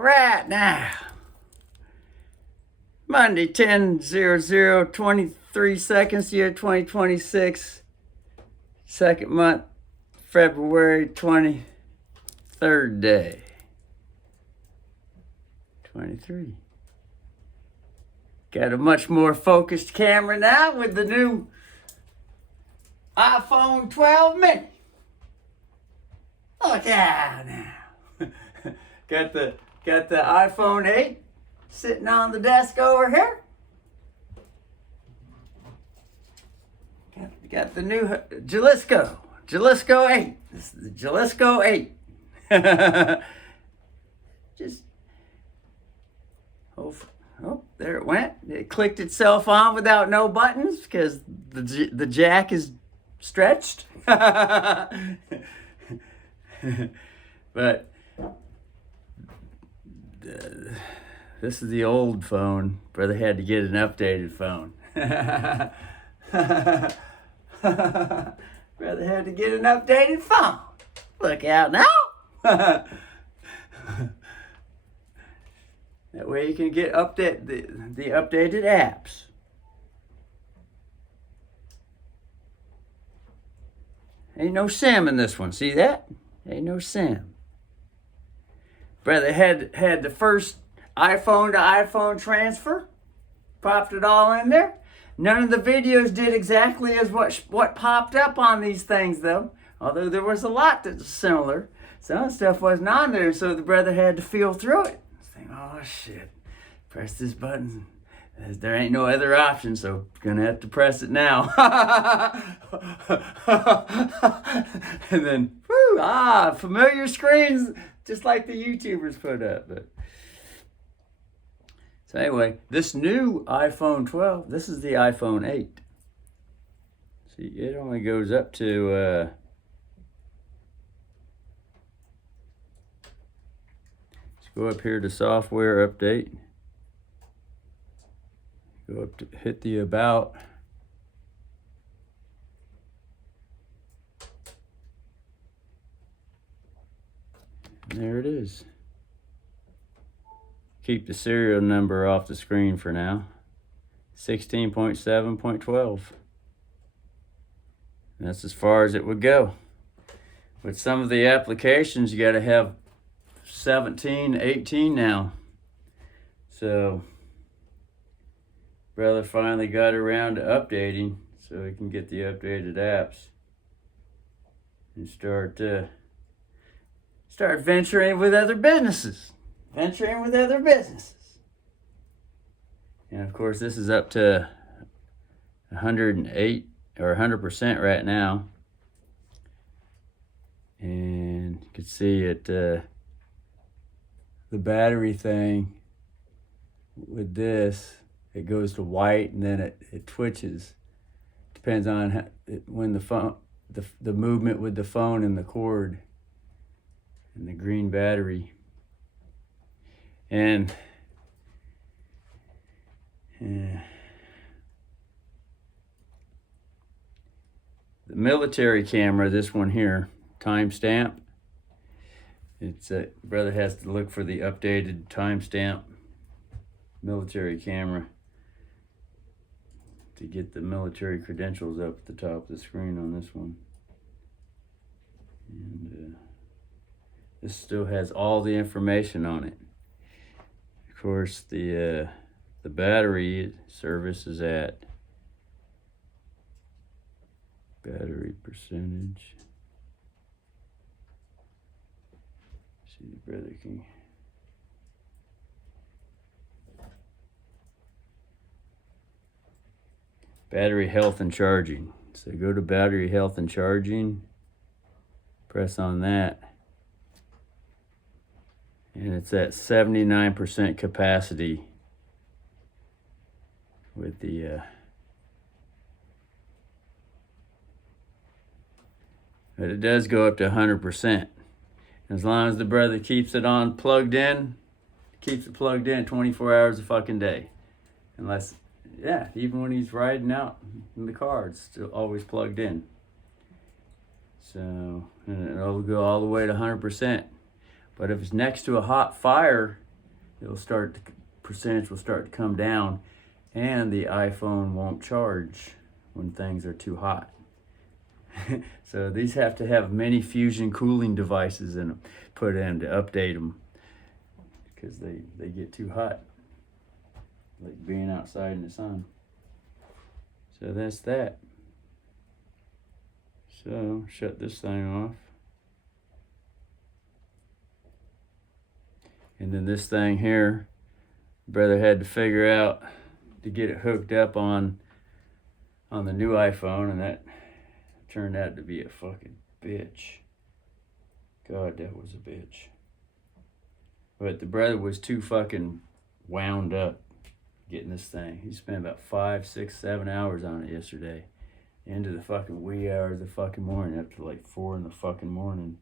right, now. Monday, 10/00/23 seconds, year 2026. Second month, February 23rd day. 23. Got a much more focused camera now with the new iPhone 12 mini. Look out now. got the iPhone 8 sitting on the desk over here. Got the new Jalisco 8. This is the Jalisco 8. Just oh, there it went. It clicked itself on without no buttons because the jack is stretched. But this is the old phone. Brother had to get an updated phone. Brother had to get an updated phone. Look out now. That way you can get the updated apps. Ain't no SIM in this one. See that? Ain't no SIM. Brother had the first iPhone to iPhone transfer. Popped it all in there. None of the videos did exactly as what popped up on these things, though. Although there was a lot that was similar. Some stuff wasn't on there, so the brother had to feel through it. Think, oh shit, press this button. There ain't no other option, so gonna have to press it now. And then, familiar screens, just like the YouTubers put up. But so anyway, this new iPhone 12, this is the iPhone 8. See, it only goes up to go up here to software update. Go up to hit the about. And there it is. Keep the serial number off the screen for now. 16.7.12. That's as far as it would go. With some of the applications, you got to have 17, 18 now. So, brother finally got around to updating so he can get the updated apps and start venturing with other businesses. And of course, this is up to 108 or 100% right now. And you can see it, the battery thing with this, it goes to white and then it twitches. Depends on when the phone, the movement with the phone and the cord and the green battery. And the military camera, this one here, timestamp. It's brother has to look for the updated timestamp military camera to get the military credentials up at the top of the screen on this one. And this still has all the information on it. Of course, the battery service is at battery percentage. See, brother can. Battery health and charging. So go to battery health and charging, press on that, and it's at 79% capacity with the but it does go up to 100%. As long as the brother keeps it on plugged in, keeps it plugged in 24 hours a fucking day. Unless, yeah, even when he's riding out in the car, it's still always plugged in. So, and it'll go all the way to 100%. But if it's next to a hot fire percentage will start to come down, and the iPhone won't charge when things are too hot. So these have to have many fusion cooling devices in them, put in to update them, because they get too hot, like being outside in the sun. So that's that. So shut this thing off. And then this thing here, brother had to figure out to get it hooked up on the new iPhone, and that turned out to be a fucking bitch. God, that was a bitch. But the brother was too fucking wound up getting this thing. He spent about 5, 6, 7 hours on it yesterday. Into the fucking wee hours of the fucking morning, up to like 4 in the fucking morning.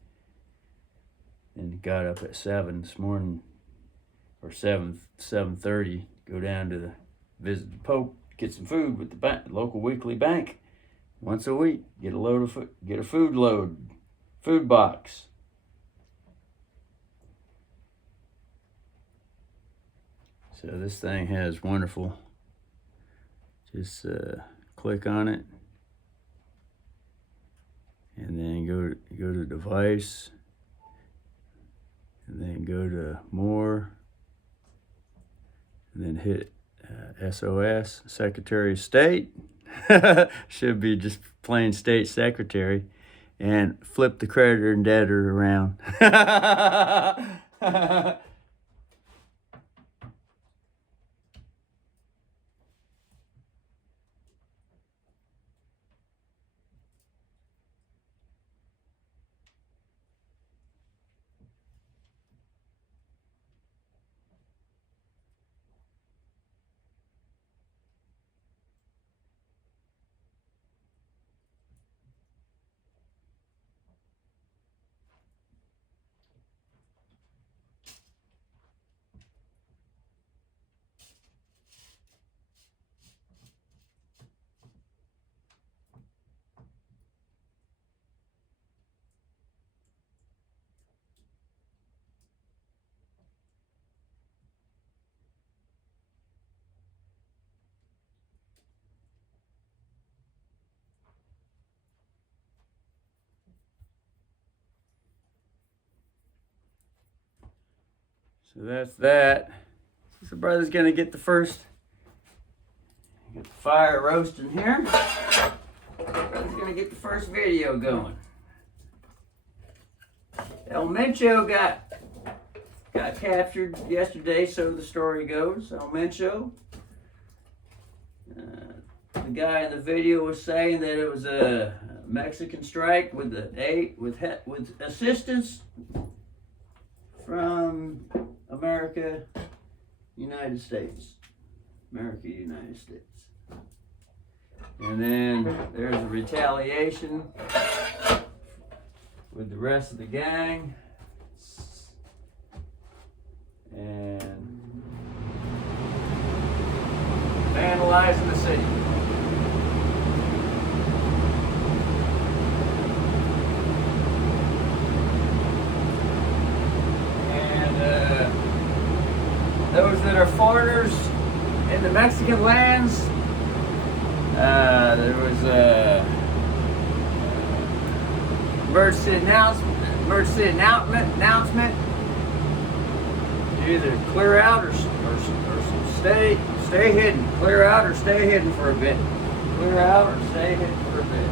And got up at 7 this morning, or 7:30, go down to visit the Pope, get some food with the local weekly bank. Once a week, get a food box. So this thing has wonderful. Just click on it, and then go to device, and then go to more, and then hit SOS, Secretary of State. Should be just plain State Secretary, and flip the creditor and debtor around. So that's that. So brother's gonna get the fire roasting here. Brother's gonna get the first video going. El Mencho got captured yesterday, so the story goes. El Mencho. The guy in the video was saying that it was a Mexican strike with assistance from America, United States. And then there's a retaliation with the rest of the gang. And vandalizing the city. Those that are foreigners in the Mexican lands, there was a emergency announcement. You either clear out or stay hidden. Clear out or stay hidden for a bit. Clear out or stay hidden for a bit.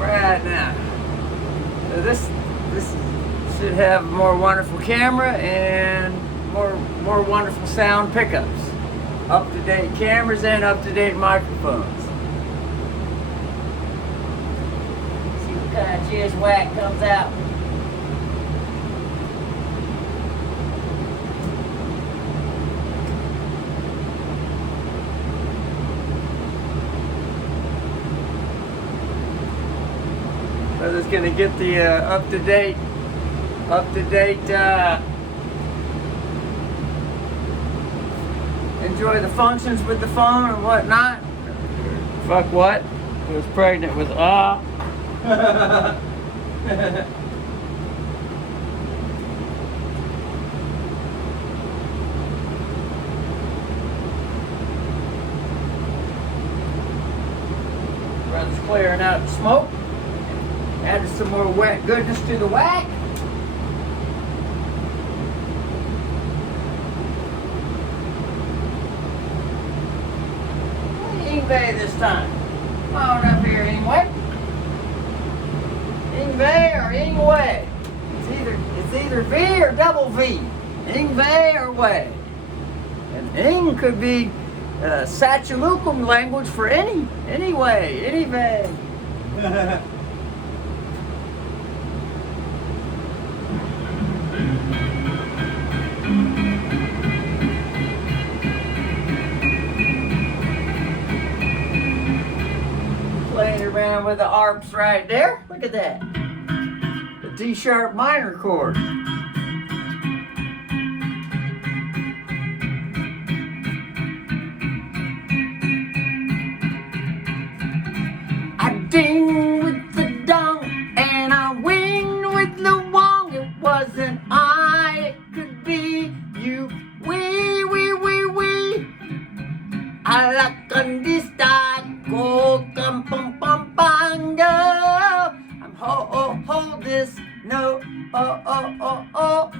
Right now, so this should have a more wonderful camera and more wonderful sound pickups, up-to-date cameras and up-to-date microphones. See what kind of jizz whack comes out. Brother's gonna get the up-to-date enjoy the functions with the phone and whatnot. Fuck what? Who was pregnant with Brother's clearing out the smoke. Added some more wet goodness to the whack. Ingve this time. Come on up here, Ingve. Ingve or Ingwe. It's either V or double V. Ingve or way. And Ing could be Sachalukum language for anyway, anyway. Playing around with the arps right there. Look at that. The D sharp minor chord. I ding with the dong and I wing with the wong. It wasn't I, it could be you. Wee. I like on this go come pum pum bang go. I'm hold this no oh.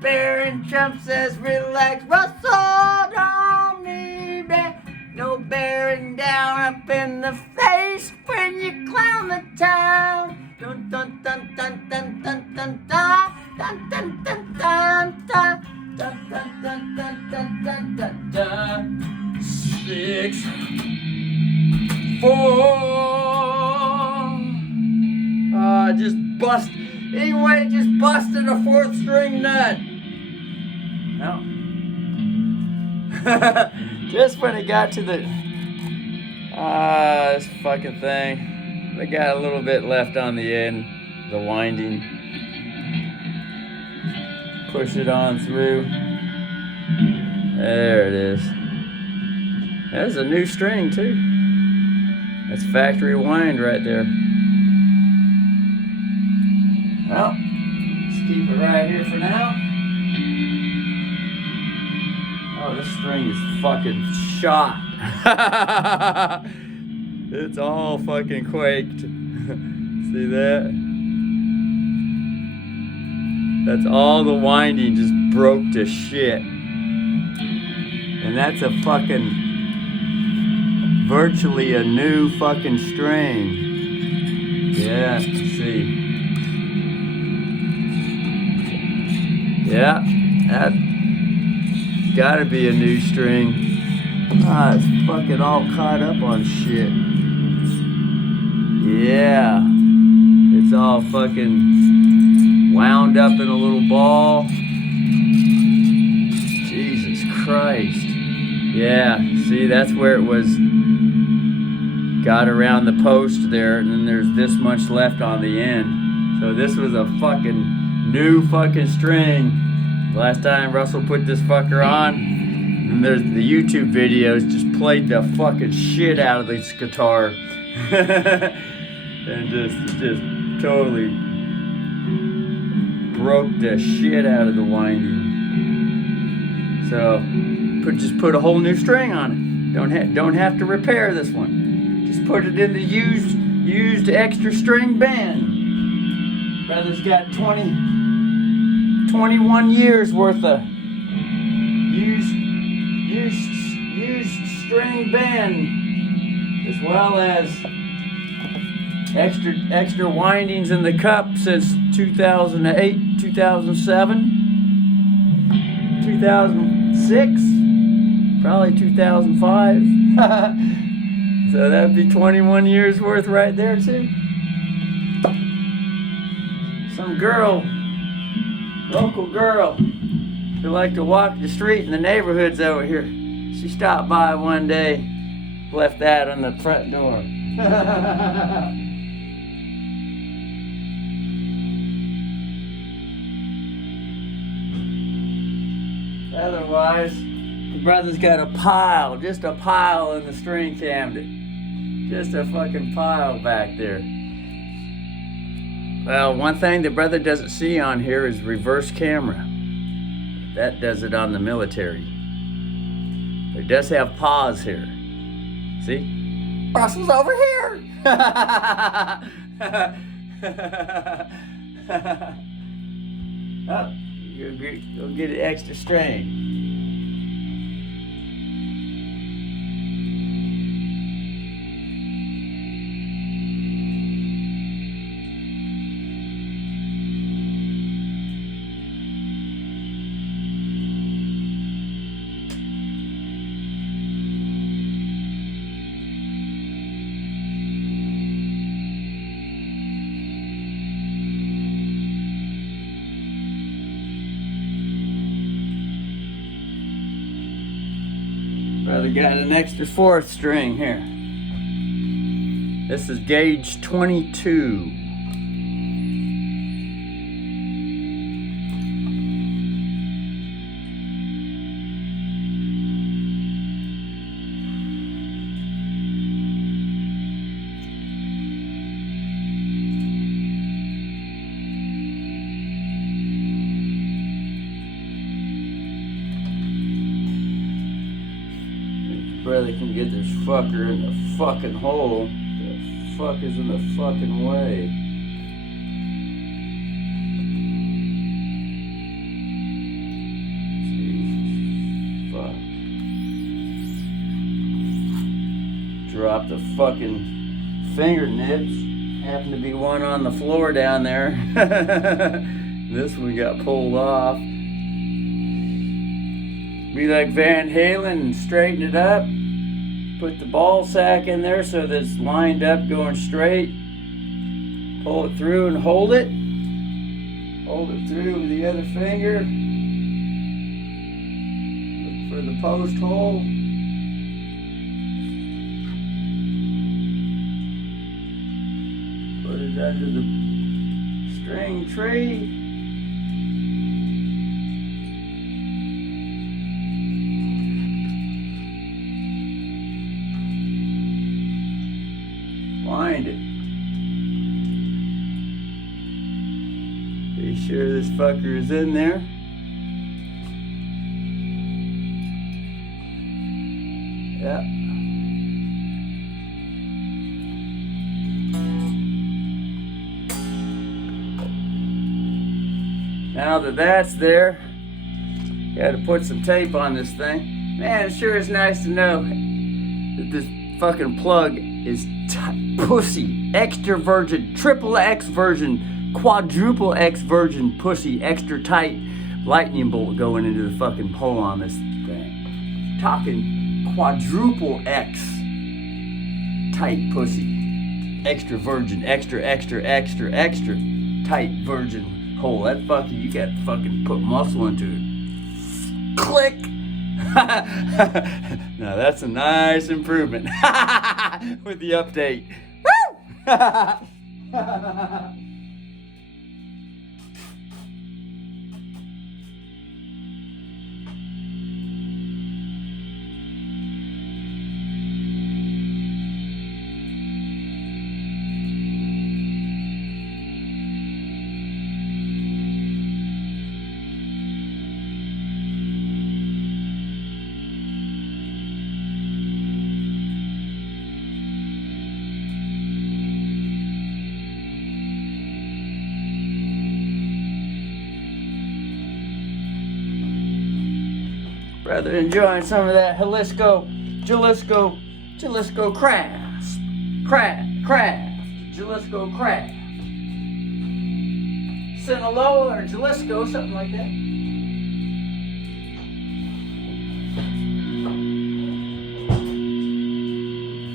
Baron Trump says relax, Russell don't need that. No bearing down up in the face when you clown the town. Dun dun dun dun dun dun dun dun dun dun dun dun dun dun dun dun dun dun dun dun. 6, 4. Just bust. Anyway, just busted a 4th string nut. No. Just when it got to the this fucking thing, they got a little bit left on the end, the winding. Push it on through. There it is. That's a new string too. That's factory wind right there. Well, let's keep it right here for now. Oh, this string is fucking shot. It's all fucking quaked. See that? That's all the winding just broke to shit. And that's a fucking, virtually a new fucking string. Yeah, see. Yeah, that gotta be a new string. It's fucking all caught up on shit. Yeah, it's all fucking wound up in a little ball. Jesus Christ. Yeah, see, that's where it was. Got around the post there, and then there's this much left on the end. So this was a fucking new fucking string. Last time Russell put this fucker on, and there's the YouTube videos, just played the fucking shit out of this guitar. And just totally broke the shit out of the winding. So just put a whole new string on it. Don't have to repair this one. Just put it in the used extra string band. Brother's got 21 years worth of used string band, as well as extra windings in the cup since 2008, 2007, 2006, probably 2005. So that'd be 21 years worth right there too. Some girl, local girl, who liked to walk the street in the neighborhoods over here, she stopped by one day, left that on the front door. Otherwise, the brother's got just a pile in the string cabinet. Just a fucking pile back there. Well, one thing the brother doesn't see on here is reverse camera. That does it on the military. It does have pause here. See? Russell's over here! Oh, you'll get an extra strain. Brother got an extra 4th string here. This is gauge 22. Brother can get this fucker in the fucking hole. The fuck is in the fucking way? Jesus, fuck. Drop the fucking finger nibs. Happened to be one on the floor down there. This one got pulled off. Be like Van Halen and straighten it up. Put the ball sack in there so that it's lined up going straight. Pull it through and hold it. Hold it through with the other finger. Look for the post hole. Put it under the string tree. Wind it. Be sure this fucker is in there. Yep. Now that that's there, got to put some tape on this thing. Man, it sure is nice to know that this fucking plug is pussy, extra virgin, triple X virgin, quadruple X virgin pussy, extra tight lightning bolt going into the fucking hole on this thing. Talking quadruple X tight pussy, extra virgin, extra tight virgin hole. That fucking, you got to fucking put muscle into it. Click. Now that's a nice improvement with the update. Woo! Rather enjoying some of that Jalisco craft, Jalisco craft. Sinaloa or Jalisco, something like that.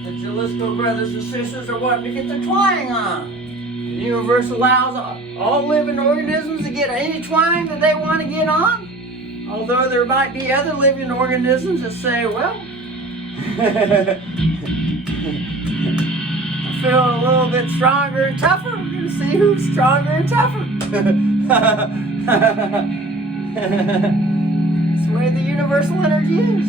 The Jalisco brothers and sisters are wanting to get their twine on. The universe allows all living organisms to get any twine that they want to get on. Although there might be other living organisms that say, well, I'm feeling a little bit stronger and tougher. We're going to see who's stronger and tougher. It's the way the universal energy is.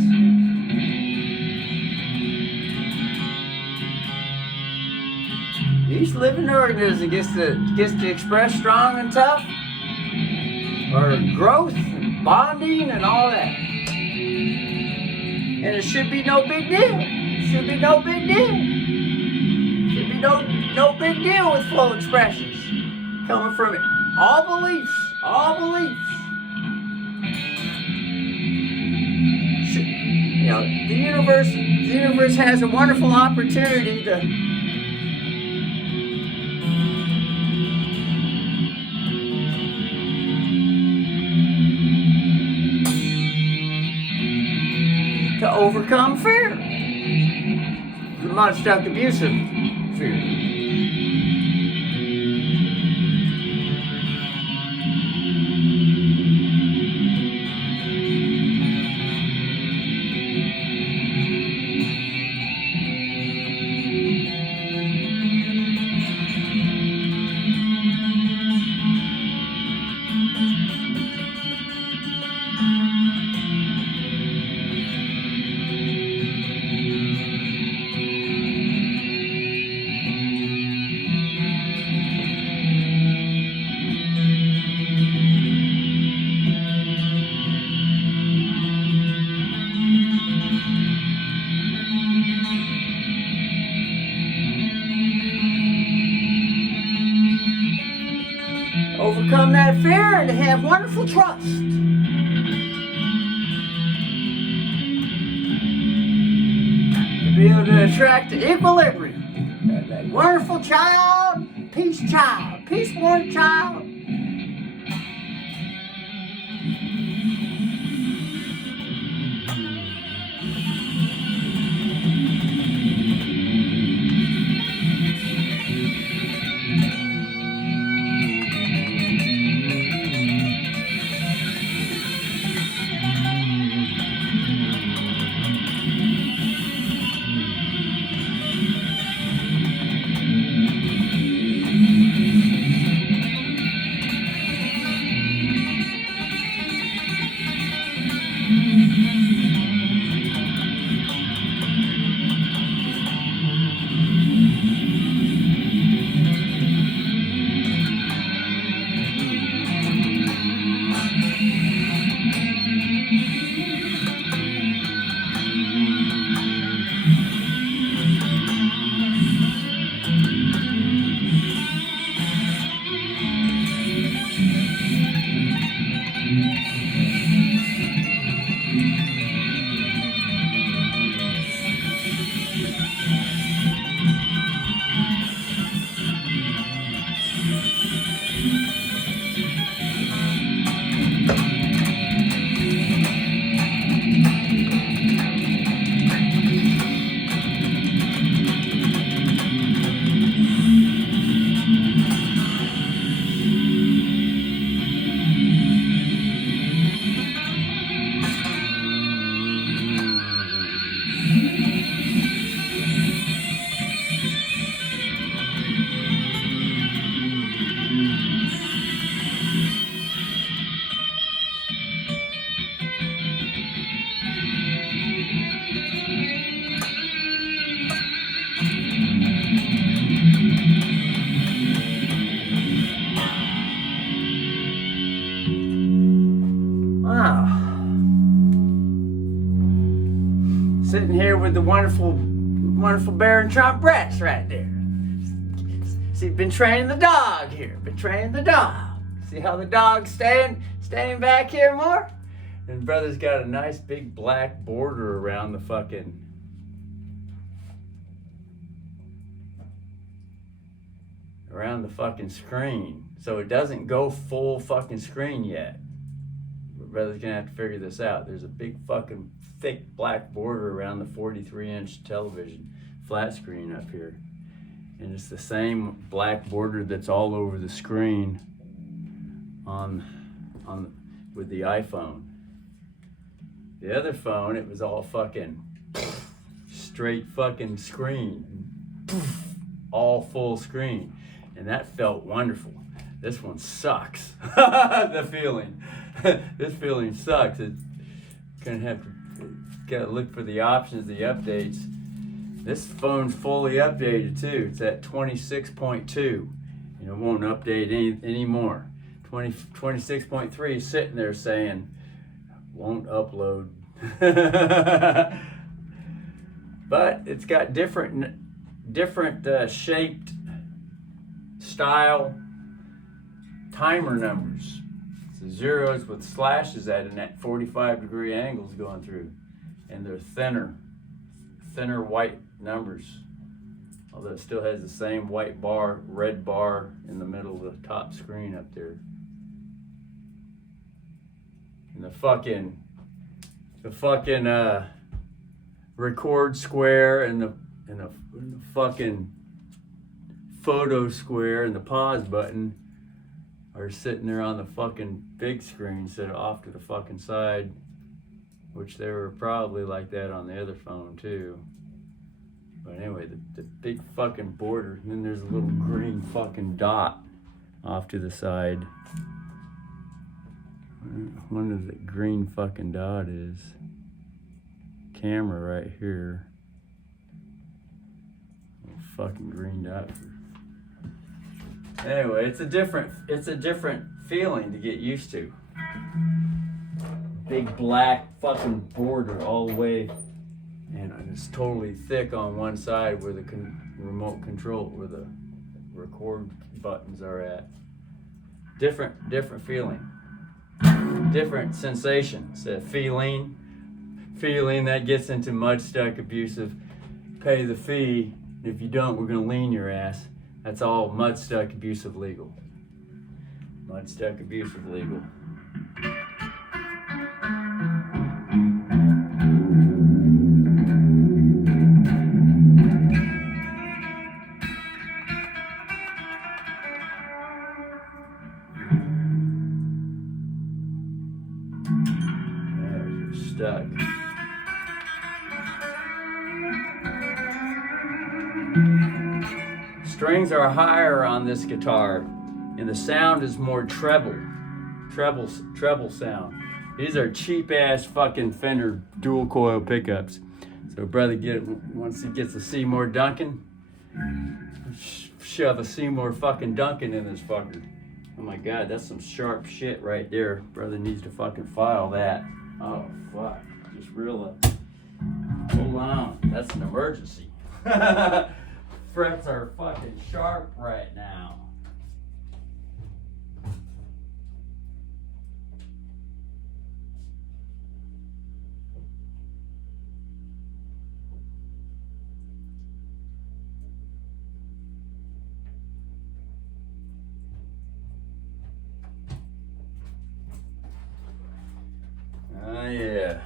Each living organism gets to express strong and tough, or growth, and bonding, and all that. And it should be no big deal. Should be no big deal. Should be no big deal with flow expressions coming from it. All beliefs. You know, the universe has a wonderful opportunity to overcome fear. The monstruct abusive fear. Overcome that fear and to have wonderful trust. To be able to attract the equilibrium. That wonderful child, peace-born child. Sitting here with the wonderful Baron Trump Brats right there. See, been training the dog here. Been training the dog. See how the dog's staying back here more? And brother's got a nice big black border around the fucking screen. So it doesn't go full fucking screen yet. But brother's gonna have to figure this out. There's a big fucking thick black border around the 43-inch television flat screen up here. And it's the same black border that's all over the screen on with the iPhone. The other phone, it was all fucking straight fucking screen. All full screen. And that felt wonderful. This one sucks. The feeling. This feeling sucks. It's gonna have to gotta look for the options, the updates. This phone's fully updated too. It's at 26.2. And it won't update anymore. 26.3 is sitting there saying, won't upload. But it's got different shaped style timer numbers. So zeros with slashes at 45-degree angles going through, and they're thinner white numbers. Although it still has the same white bar, red bar in the middle of the top screen up there. And the fucking record square and the fucking photo square and the pause button are sitting there on the fucking big screen instead of off to the fucking side, which they were probably like that on the other phone too. But anyway, the big fucking border, and then there's a little green fucking dot off to the side. I wonder what that green fucking dot is. Camera right here. Little fucking green dot. Anyway, it's a different feeling to get used to. Big black fucking border all the way, and it's totally thick on one side where the remote control, where the record buttons are at. Different feeling. Different sensation. It's a feeling that gets into Mudstuck abusive. Pay the fee. If you don't, we're gonna lean your ass. That's all Mudstuck abusive legal. Mudstuck abusive legal. You're stuck. Strings are higher on this guitar, and the sound is more treble sound. These are cheap ass fucking Fender dual coil pickups. So brother, once he gets a Seymour Duncan, shove a Seymour fucking Duncan in this fucker. Oh my God, that's some sharp shit right there. Brother needs to fucking file that. Oh fuck, just realized. Hold on, that's an emergency. Frets are fucking sharp right now. Oh yeah.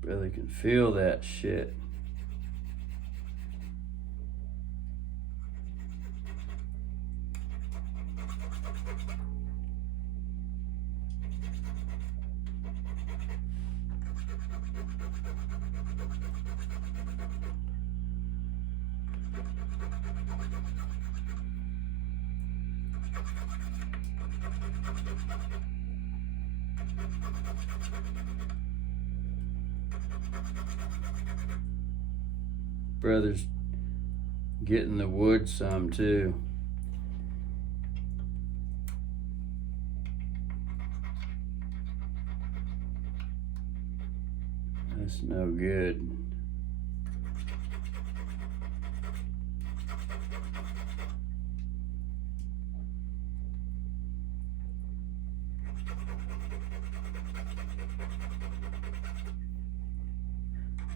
Brother can feel that shit. Brother's getting the wood some too. That's no good.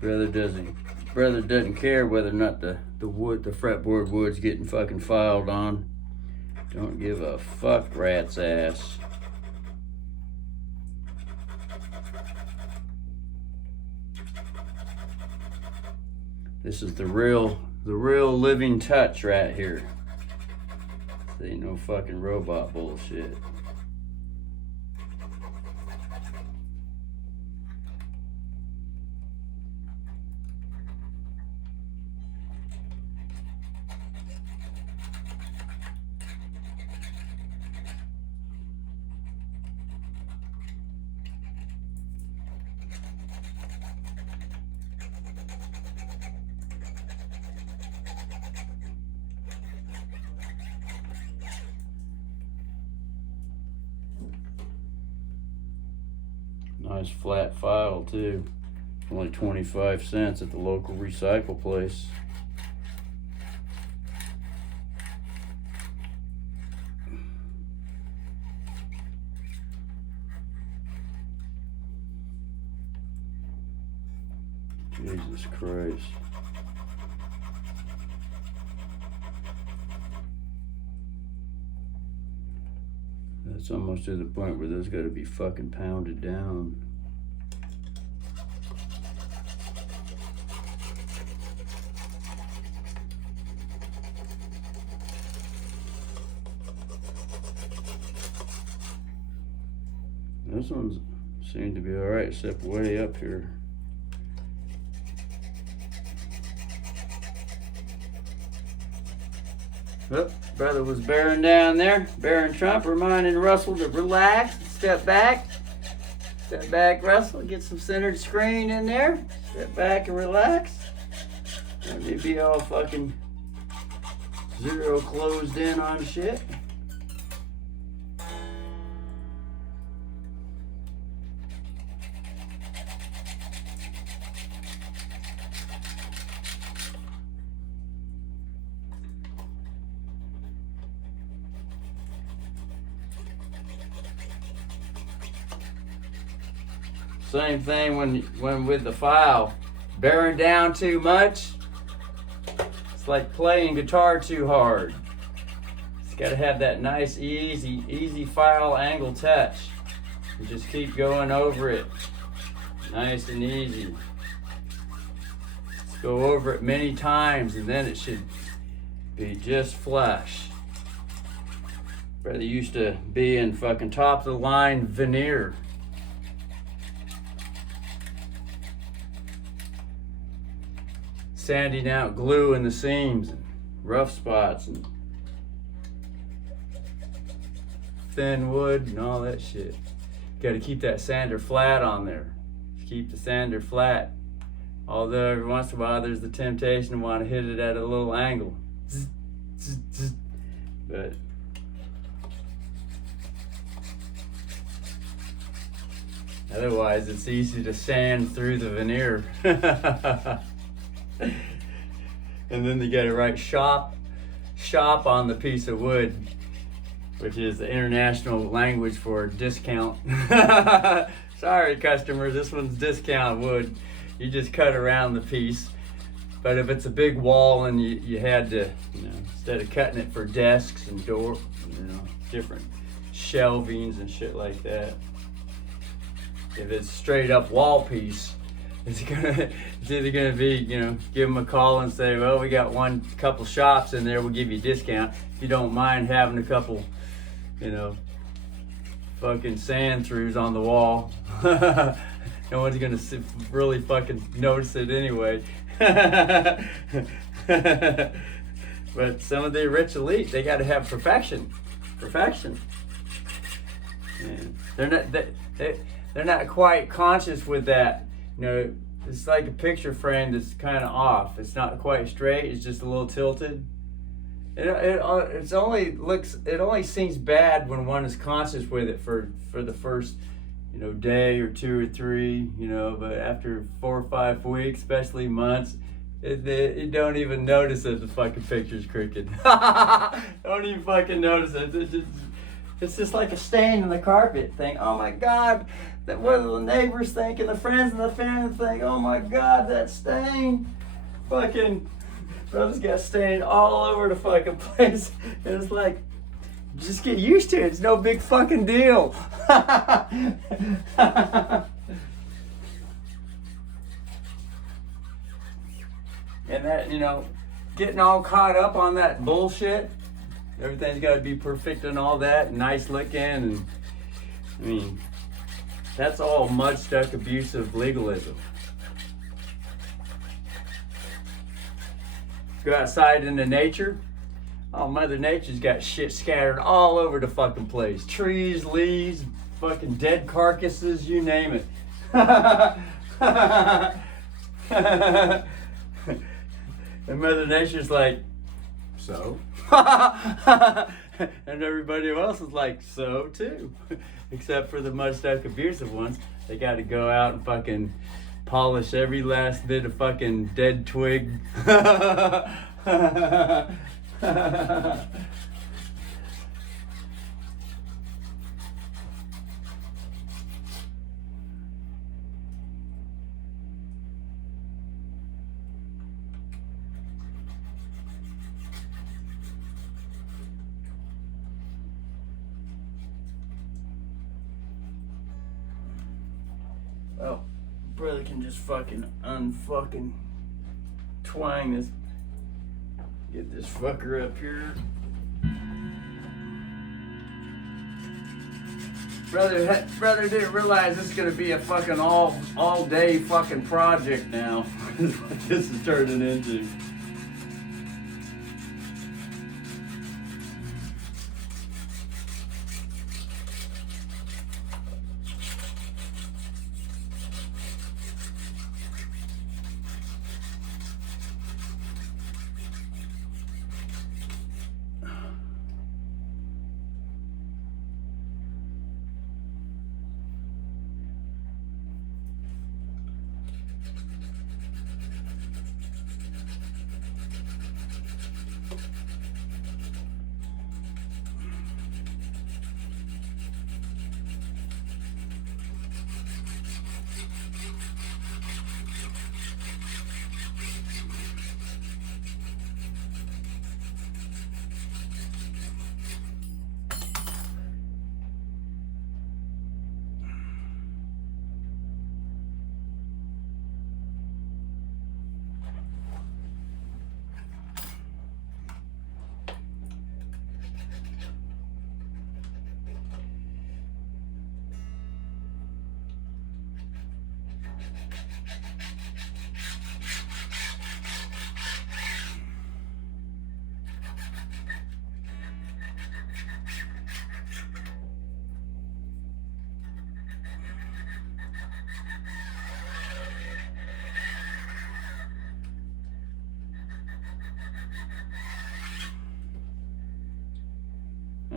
Brother doesn't care whether or not the fretboard wood's getting fucking filed on. Don't give a fuck rat's ass. This is the real living touch right here. This ain't no fucking robot bullshit. Nice flat file too. Only 25 cents at the local recycle place. Jesus Christ. That's almost to the point where those gotta be fucking pounded down. Those ones seem to be alright, except way up here. Oh, brother was bearing down there, bearing Trump, reminding Russell to relax, step back, Russell, get some centered screen in there, step back and relax. Don't need to be all fucking zero closed in on shit. Same thing when with the file. Bearing down too much, it's like playing guitar too hard. It's got to have that nice, easy file angle touch. You just keep going over it. Nice and easy. Let's go over it many times and then it should be just flush. Brother used to be in fucking top of the line veneer. Sanding out glue in the seams and rough spots and thin wood and all that shit. Got to keep that sander flat on there. Keep the sander flat. Although every once in a while there's the temptation to want to hit it at a little angle. But otherwise it's easy to sand through the veneer. And then they get it right shop on the piece of wood, which is the international language for discount. Sorry customers, this one's discount wood. You just cut around the piece. But if it's a big wall and you had to, instead of cutting it for desks and door, different shelvings and shit like that. If it's straight up wall piece, it's either gonna be, give them a call and say, well, we got couple shops in there, we'll give you a discount. If you don't mind having a couple, fucking sand throughs on the wall. No one's gonna really fucking notice it anyway. But some of the rich elite, they gotta have perfection. And they're not quite conscious with that. It's like a picture frame that's kind of off. It's not quite straight. It's just a little tilted. It only seems bad when one is conscious with it for the first, day or 2 or 3. But after 4 or 5 weeks, especially months, you don't even notice that the fucking picture's crooked. Don't even fucking notice it. It's just like a stain in the carpet thing. Oh my God. What do the neighbors think and the friends and the family think? Oh my God, that stain. Fucking brother's got stain all over the fucking place. And it's like, just get used to it. It's no big fucking deal. And that, getting all caught up on that bullshit. Everything's got to be perfect and all that, and nice looking, and that's all mud-stuck abusive legalism. Go outside into nature. Oh, Mother Nature's got shit scattered all over the fucking place. Trees, leaves, fucking dead carcasses, you name it. And Mother Nature's like, so? And everybody else is like, so too. Except for the mud-stuck abusive ones. They got to go out and fucking polish every last bit of fucking dead twig. Well, brother can just fucking unfucking twang this. Get this fucker up here. Brother didn't realize this is gonna be a fucking all day fucking project now. Is what this is turning into.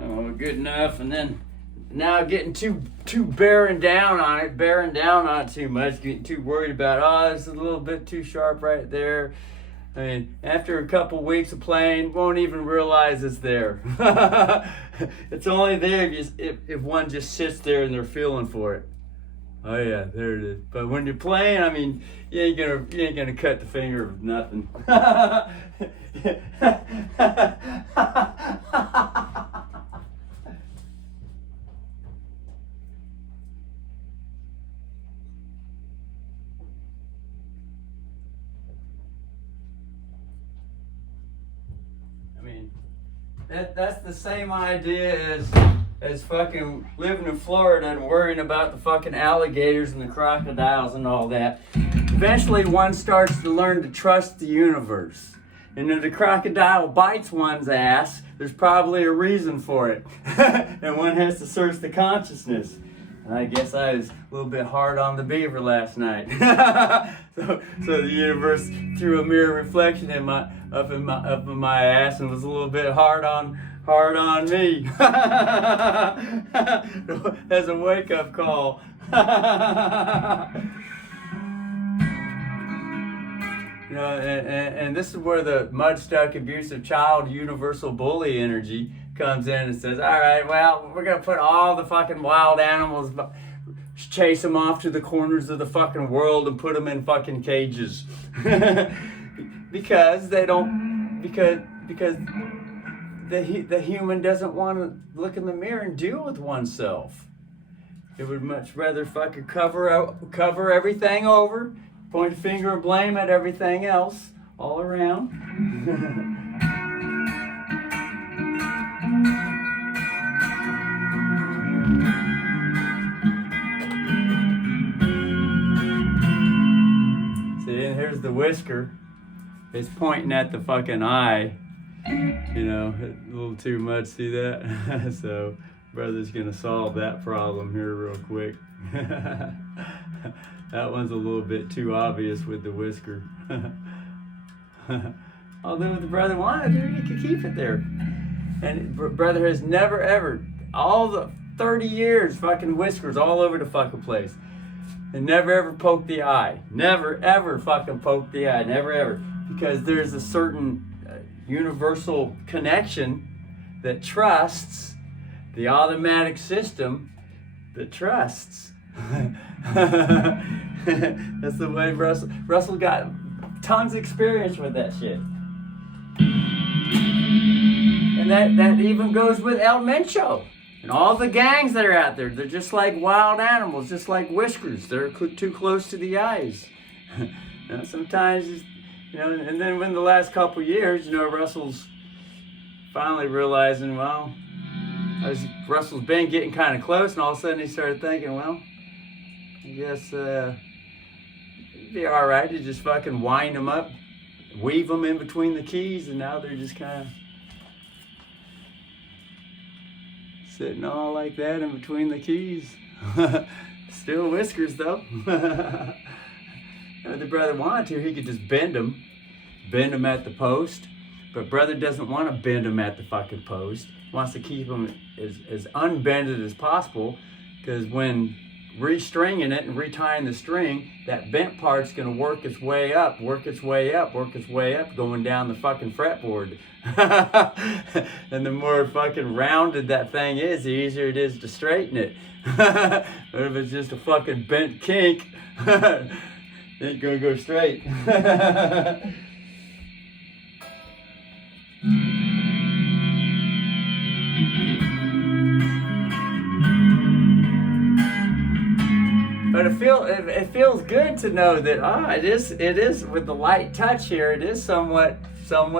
Oh, good enough. And then now getting too bearing down on it too much, getting too worried about, oh, it's a little bit too sharp right there. I mean, after a couple weeks of playing, won't even realize it's there. It's only there if one just sits there and they're feeling for it. Oh yeah, there it is. But when you're playing, I mean, you ain't gonna cut the finger of nothing. I mean, that's the same idea as fucking living in Florida and worrying about the fucking alligators and the crocodiles and all that. Eventually one starts to learn to trust the universe. And if the crocodile bites one's ass, there's probably a reason for it. And one has to search the consciousness. And I guess I was a little bit hard on the beaver last night. So the universe threw a mirror reflection up in my ass and was a little bit hard on me. As a wake-up call. You know, and this is where the mud-stuck abusive child universal bully energy comes in and says, all right, well, we're going to put all the fucking wild animals, chase them off to the corners of the fucking world and put them in fucking cages. because they don't, because the human doesn't want to look in the mirror and deal with oneself. It would much rather fucking cover everything over, point a finger of blame at everything else all around. See, and here's the whisker. It's pointing at the fucking eye. You know, a little too much, see that? So, brother's gonna solve that problem here real quick. That one's a little bit too obvious with the whisker. Although if the brother wanted to, he could keep it there. And brother has never ever, all the 30 years, fucking whiskers all over the fucking place. And never ever poke the eye. Never ever fucking poke the eye. Never ever. Because there's a certain universal connection that trusts the automatic system that trusts. That's the way Russell got tons of experience with that shit. And that even goes with El Mencho. And all the gangs that are out there, they're just like wild animals, just like whiskers. They're too close to the eyes. Sometimes, and then in the last couple years, Russell's finally realizing, well, Russell's been getting kind of close, and all of a sudden he started thinking, well, I guess it'd be all right to just fucking wind them up, weave them in between the keys, and now they're just kind of sitting all like that in between the keys. Still whiskers though. If the brother wanted to, he could just bend them at the post. But brother doesn't want to bend them at the fucking post. He wants to keep them as unbended as possible, because when restringing it and retying the string, that bent part's going to work its way up, going down the fucking fretboard. And the more fucking rounded that thing is, the easier it is to straighten it. But if it's just a fucking bent kink, it ain't gonna go straight. But it feels good to know that it is with the light touch here. It is somewhat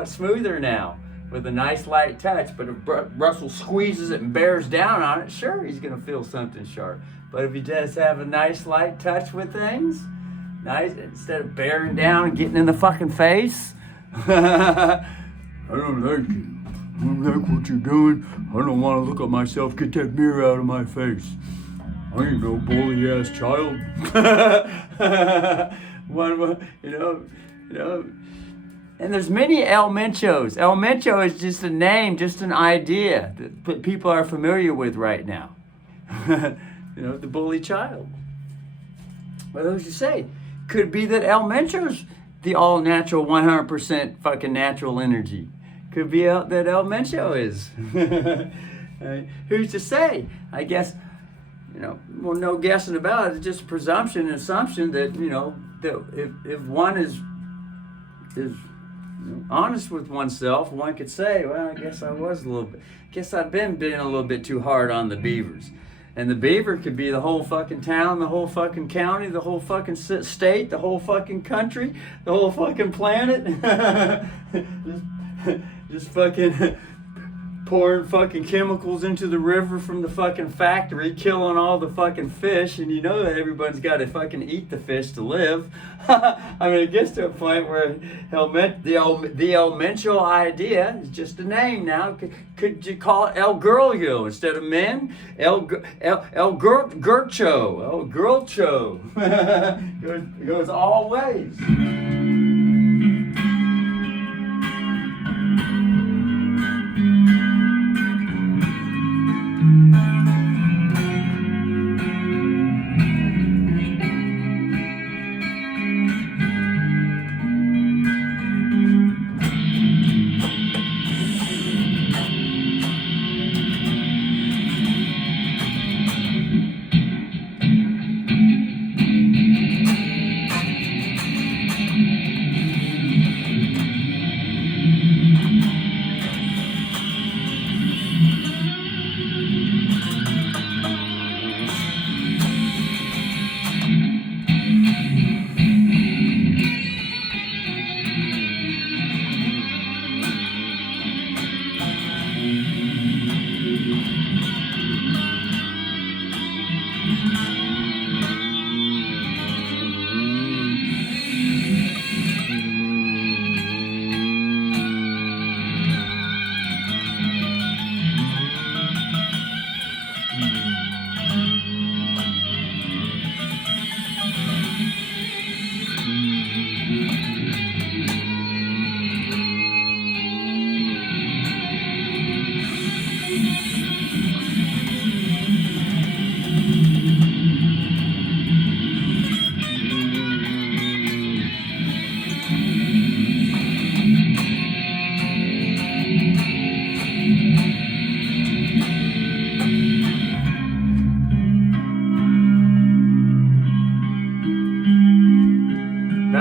smoother now with a nice light touch. But if Russell squeezes it and bears down on it, sure, he's gonna feel something sharp. But if he does have a nice light touch with things, nice, instead of bearing down and getting in the fucking face. I don't like you. I don't like what you're doing. I don't want to look at myself. Get that mirror out of my face. I ain't no bully ass child. And there's many El Menchos. El Mencho is just a name, just an idea that people are familiar with right now. The bully child. What else you say? Could be that El Mencho's the all natural, 100% fucking natural energy. Could be that El Mencho is. Who's to say? I guess. Well, no guessing about it. It's just a presumption and assumption that, that if one is honest with oneself, one could say, well, I guess I've been being a little bit too hard on the beavers. And the beaver could be the whole fucking town, the whole fucking county, the whole fucking state, the whole fucking country, the whole fucking planet. just fucking pouring fucking chemicals into the river from the fucking factory, killing all the fucking fish, and that everybody's got to fucking eat the fish to live. It gets to a point where the El Mencho idea is just a name now. Could you call it El Girlio instead of men? El Gurcho. El Girlcho. goes all ways.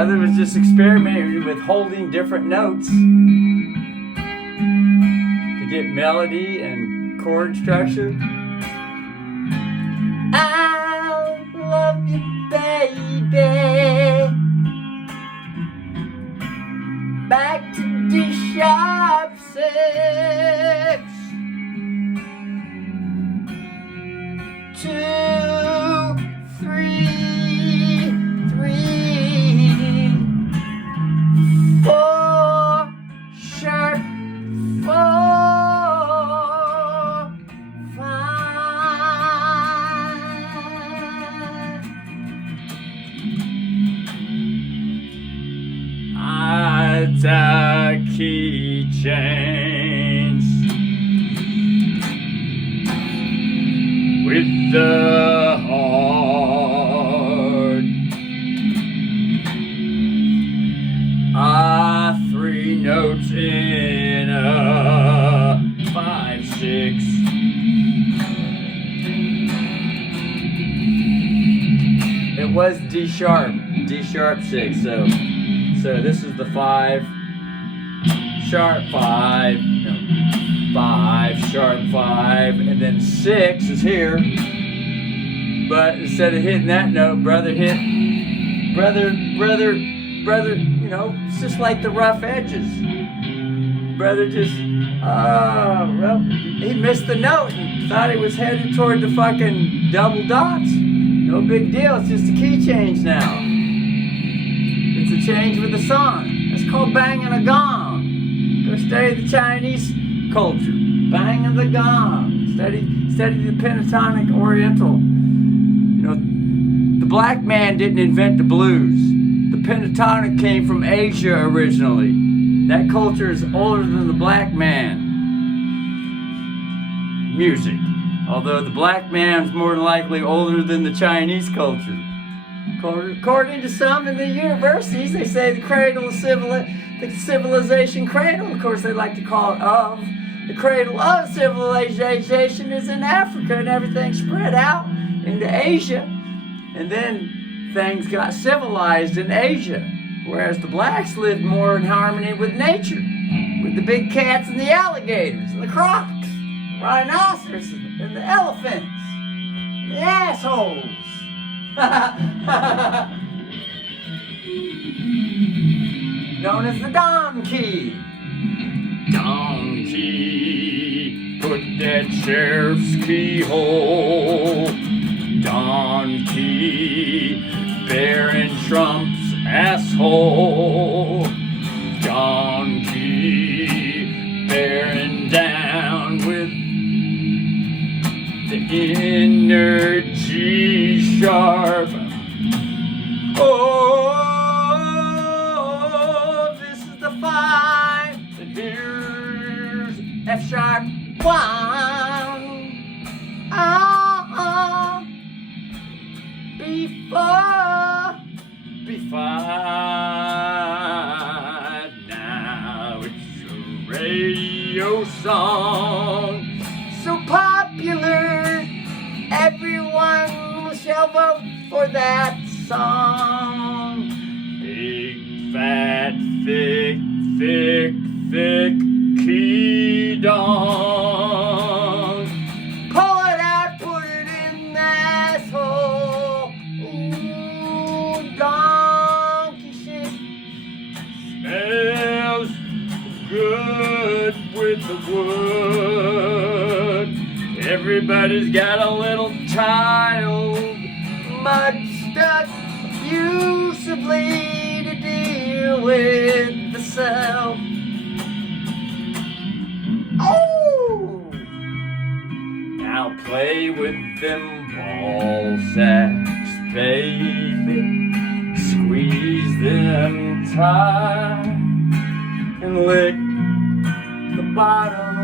brother was just experimenting with holding different notes to get melody and chord structure. I love you, baby. Back to D sharp 6. 2, 3, 3, 4, sharp 4, 5. It's a key change with the heart. 3 notes in a 5, 6. It was D sharp 6. So this is the 5, sharp 5, no, 5, sharp 5, and then 6 is here. But instead of hitting that note, brother, you know, it's just like the rough edges. Brother just, well, he missed the note and thought he was headed toward the fucking double dots. No big deal, it's just a key change now. It's a change with the song. It's called banging a gong. Go study the Chinese culture. Banging the gong. Study the pentatonic oriental. You know, the black man didn't invent the blues. The pentatonic came from Asia originally. That culture is older than the black man music. Although the black man's more than likely older than the Chinese culture. According to some in the universities, they say the cradle of the civilization cradle, of course they like to call it of. The cradle of civilization is in Africa, and everything spread out into Asia. And then things got civilized in Asia, whereas the blacks lived more in harmony with nature, with the big cats and the alligators and the crocs, the rhinoceroses and the elephants, and the assholes. Known as the donkey. Donkey, put that sheriff's keyhole. Donkey, bearing Trump's asshole. Donkey, bearing down with the inner G sharp. Oh, this is the 5, and here's F sharp 1. B5. Now it's a radio song so popular, everyone shall vote for that song. Big, fat, thick key dong. Pull it out, put it in the asshole. Ooh, donkey shit. Smells good with the wood. Everybody's got a little child mud stuck abusively to deal with the self. Oh! Now play with them ball sacks, baby. Squeeze them tight and lick the bottom.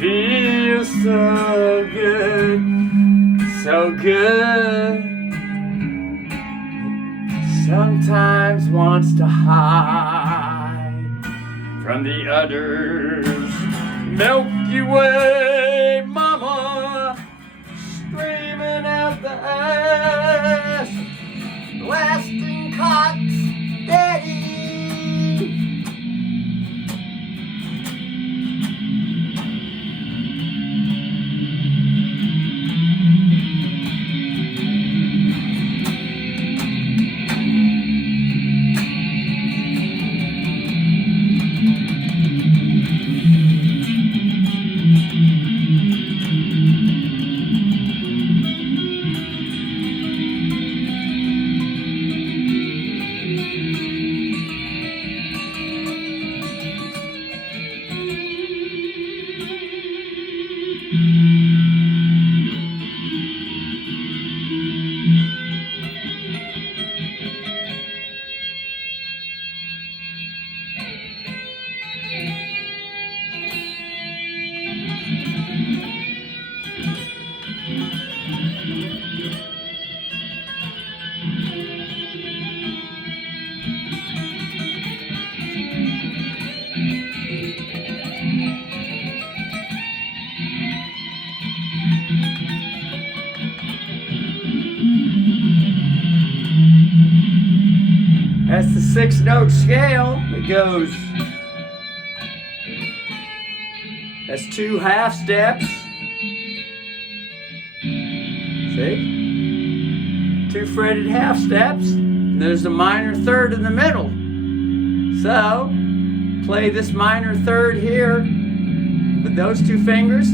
Feels so good, so good. Sometimes wants to hide from the others. Milky Way mama, screaming out the ass. Western Cox Daddy. That's the 6-note scale. It goes. That's 2 half steps. See? 2 fretted half steps. And there's a minor third in the middle. So, play this minor third here with those 2 fingers.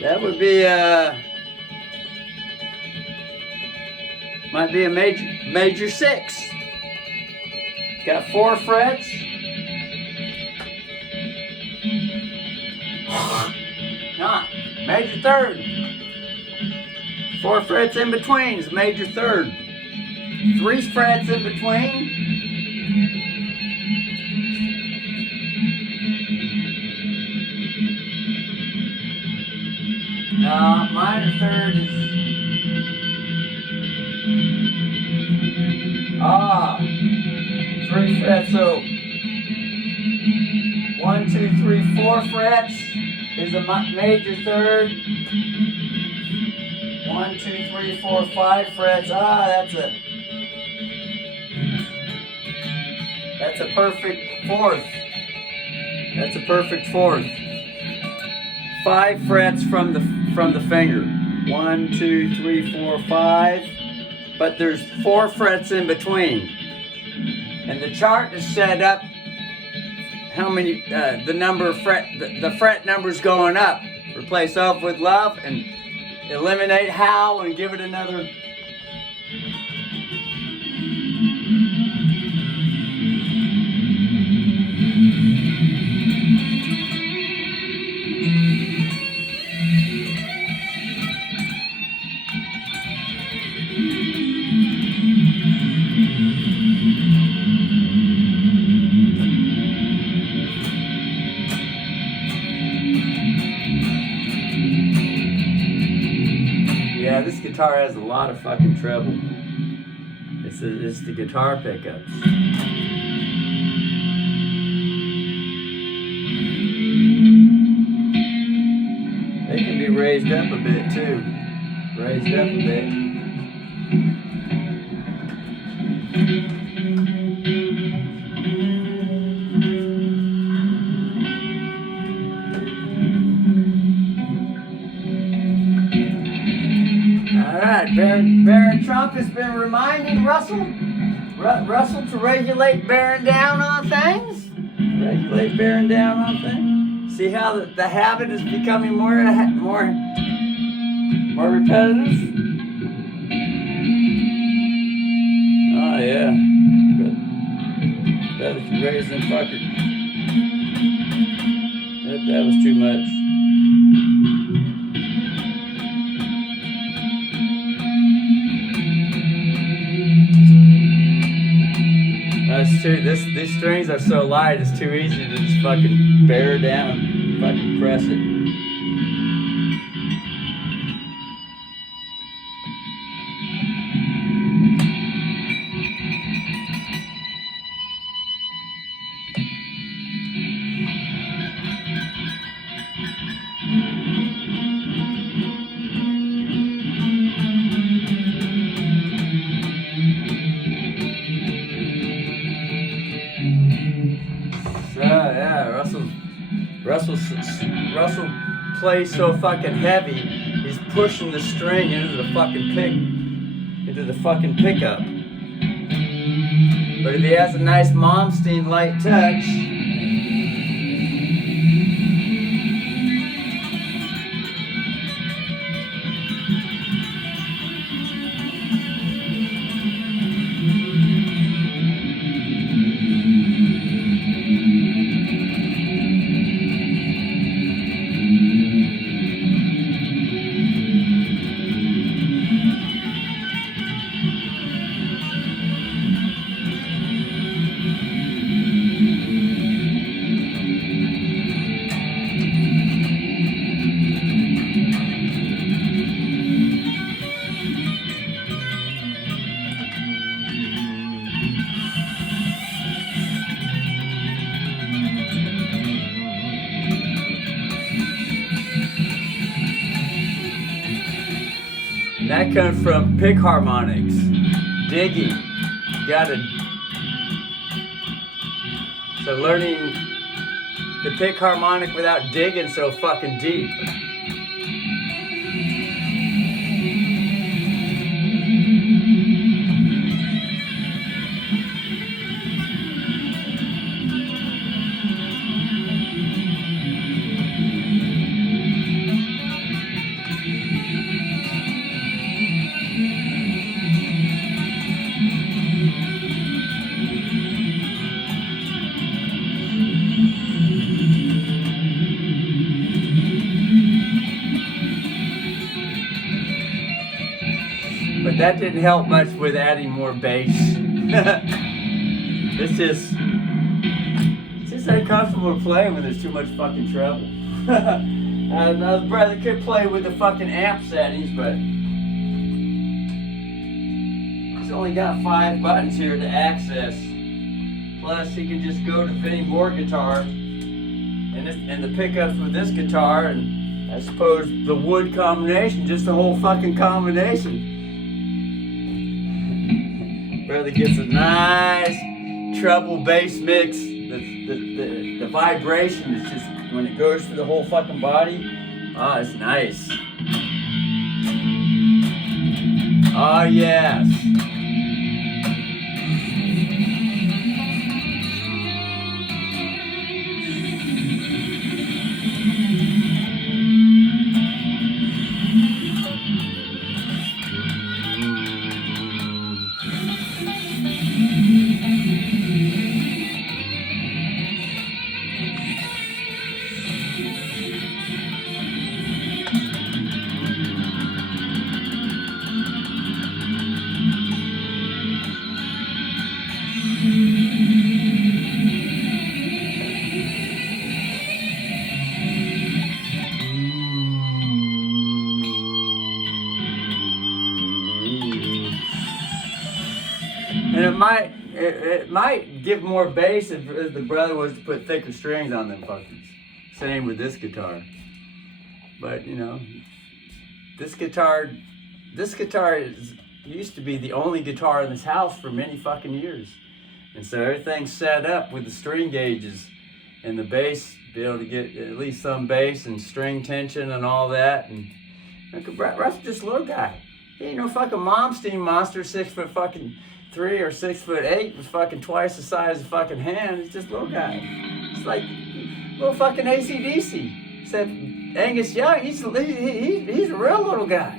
That would be might be a major 6. Got 4 frets. Major third. 4 frets in between is major third. 3 frets in between. Minor third is 3 frets. So 1, 2, 3, 4 frets is a major third. 1, 2, 3, 4, 5 frets. That's a perfect fourth. That's a perfect fourth. 5 frets from the finger. 1, 2, 3, 4, 5. But there's 4 frets in between. And the chart is set up how many the number of the fret numbers going up. Replace off with love and eliminate how and give it another. Yeah, this guitar has a lot of fucking treble. It's the guitar pickups. They can be raised up a bit too. Raised up a bit. Baron Trump has been reminding Russell to regulate bearing down on things. Regulate bearing down on things. See how the habit is becoming more repetitive? Oh yeah. Bet if you raise them fuckers. That was too much. These strings are so light, it's too easy to just fucking bear down, fucking press it. plays so fucking heavy, he's pushing the string into the fucking pickup. But if he has a nice Momstein light touch, and that comes from pick harmonics, digging. So learning to pick harmonic without digging so fucking deep. But that didn't help much with adding more bass. It's just uncomfortable to play when there's too much fucking treble. My brother could play with the fucking amp settings, but he's only got 5 buttons here to access. Plus, he can just go to any more guitar and the pickups with this guitar, and I suppose the wood combination, just the whole fucking combination. Brother gets a nice treble bass mix. The vibration is just, when it goes through the whole fucking body, it's nice. Oh yes. And it might give more bass if the brother was to put thicker strings on them fuckers. Same with this guitar. But you know, this guitar used to be the only guitar in this house for many fucking years. And so everything's set up with the string gauges and the bass, be able to get at least some bass and string tension and all that. And Russ just a little guy. He ain't no fucking Momstein monster, 6'3" or 6'8", with fucking twice the size of fucking hand. He's just a little guy. It's like little fucking AC/DC. Except Angus Young, he's a real little guy.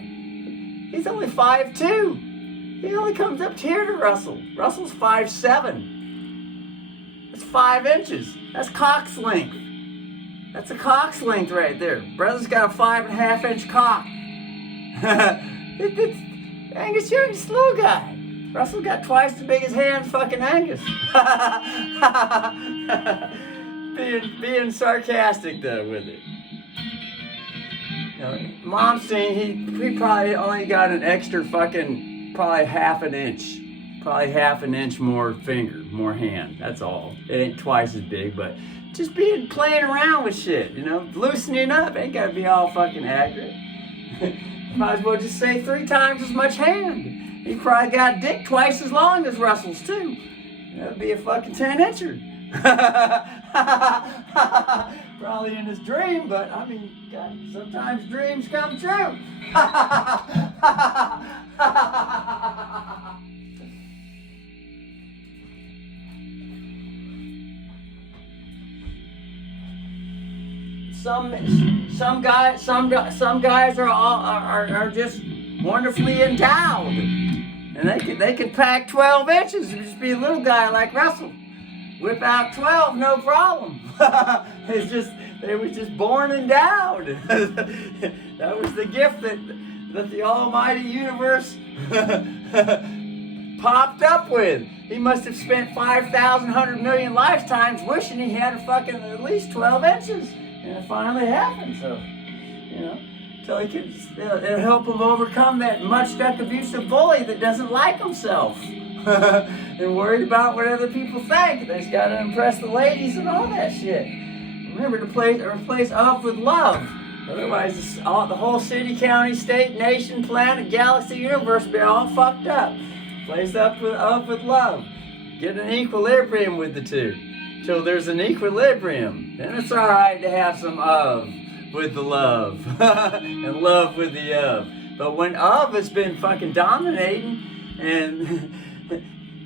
He's only 5'2". He only comes up here to Russell. Russell's 5'7". That's 5 inches. That's cock's length. That's a cock's length right there. Brother's got a 5.5 inch cock. Angus Young's just a little guy. Russell got twice as big as hands, fucking Angus. being sarcastic though with it. You know, Momstein, he probably only got an extra fucking, probably half an inch more finger, more hand. That's all. It ain't twice as big, but just playing around with shit, you know, loosening up. Ain't gotta be all fucking accurate. Might as well just say 3 times as much hand. He probably got dick twice as long as Russell's too. That'd be a fucking 10 incher. Probably in his dream, but I mean, God, sometimes dreams come true. Some guys are just wonderfully endowed, and they can pack 12 inches and just be a little guy like Russell. Whip out 12, no problem. It's just they were just born endowed. That was the gift that the almighty universe popped up with. He must have spent 5,000, 100 million lifetimes wishing he had a fucking at least 12 inches. And it finally happened, so, you know, so he could it'll help him overcome that much-stuck abusive bully that doesn't like himself and worried about what other people think. They just got to impress the ladies and all that shit. Remember to replace up with love. Otherwise, the whole city, county, state, nation, planet, galaxy, universe will be all fucked up. Replace up with love. Get an equilibrium with the two. Till there's an equilibrium, then it's all right to have some of with the love and love with the of. But when of has been fucking dominating, and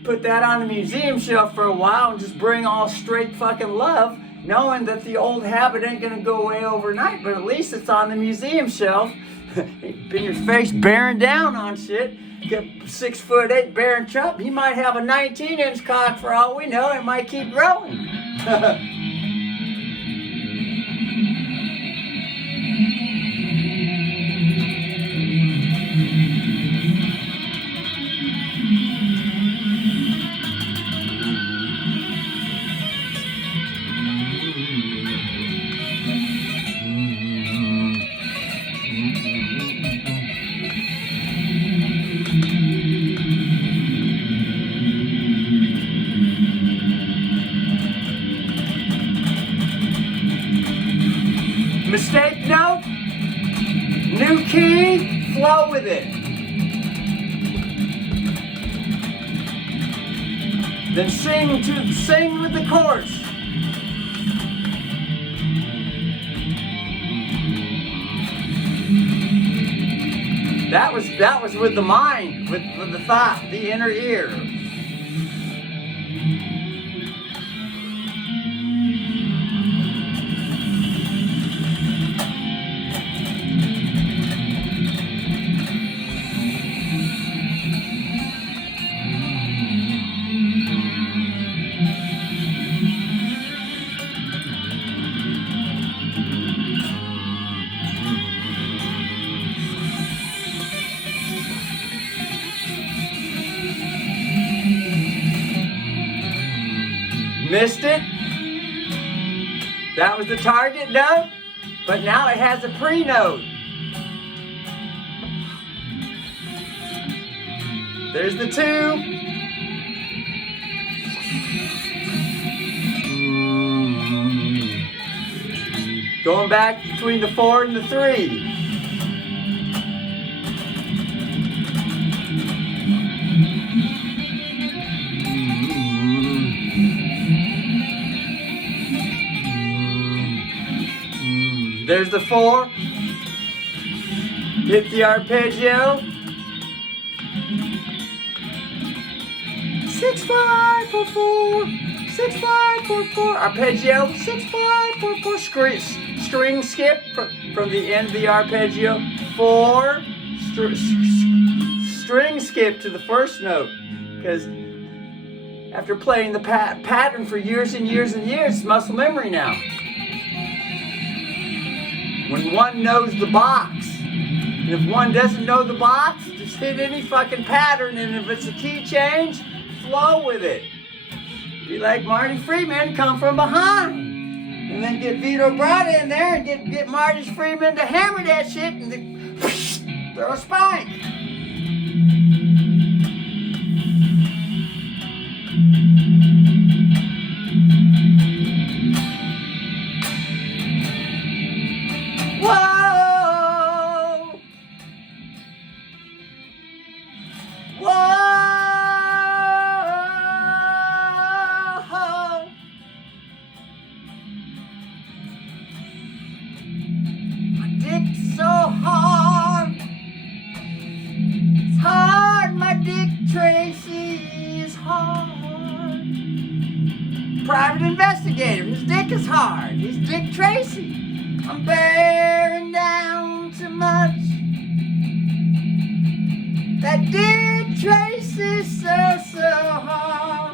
put that on the museum shelf for a while and just bring all straight fucking love, knowing that the old habit ain't gonna go away overnight, but at least it's on the museum shelf. In your face bearing down on shit. Get 6'8" Baron Trump. He might have a 19-inch cock for all we know. It might keep growing. Mistake note, new key, flow with it. Then sing with the chorus. That was with the mind, with the thought, the inner ear. Missed it? That was the target note, but now it has a pre-note. There's the 2. Going back between the 4 and the 3. There's the 4. Hit the arpeggio. 6 5 4 4. 6 5 4 4. Arpeggio. 6 5 4 4. String skip from the end of the arpeggio. 4. String skip to the first note, because after playing the pattern for years and years and years, it's muscle memory now. When one knows the box, and if one doesn't know the box, just hit any fucking pattern, and if it's a key change, flow with it. Be like Marty Freeman, come from behind, and then get Vito Bratta in there and get Marty Freeman to hammer that shit and then throw a spike. Whoa! Whoa! Tracy is hard. Private investigator, his dick is hard. He's Dick Tracy. I'm bearing down too much. That Dick Tracy's so hard.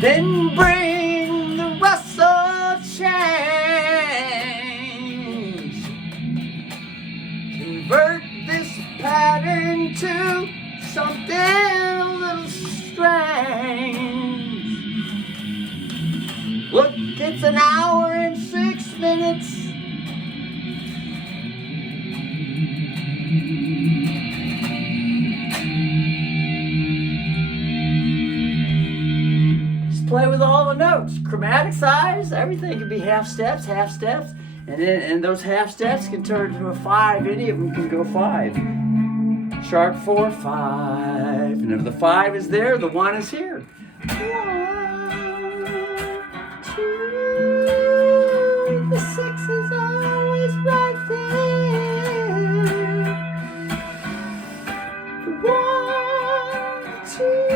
Then bring the Russell change. Convert this pattern to something a little strange. Look, it's an hour and 6 minutes. Play with all the notes, chromatic size, everything can be half steps, and those half steps can turn to a 5. Any of them can go 5. Sharp 4, 5, and if the 5 is there, the 1 is here. 1, 2, the 6 is always right there. The 1, 2.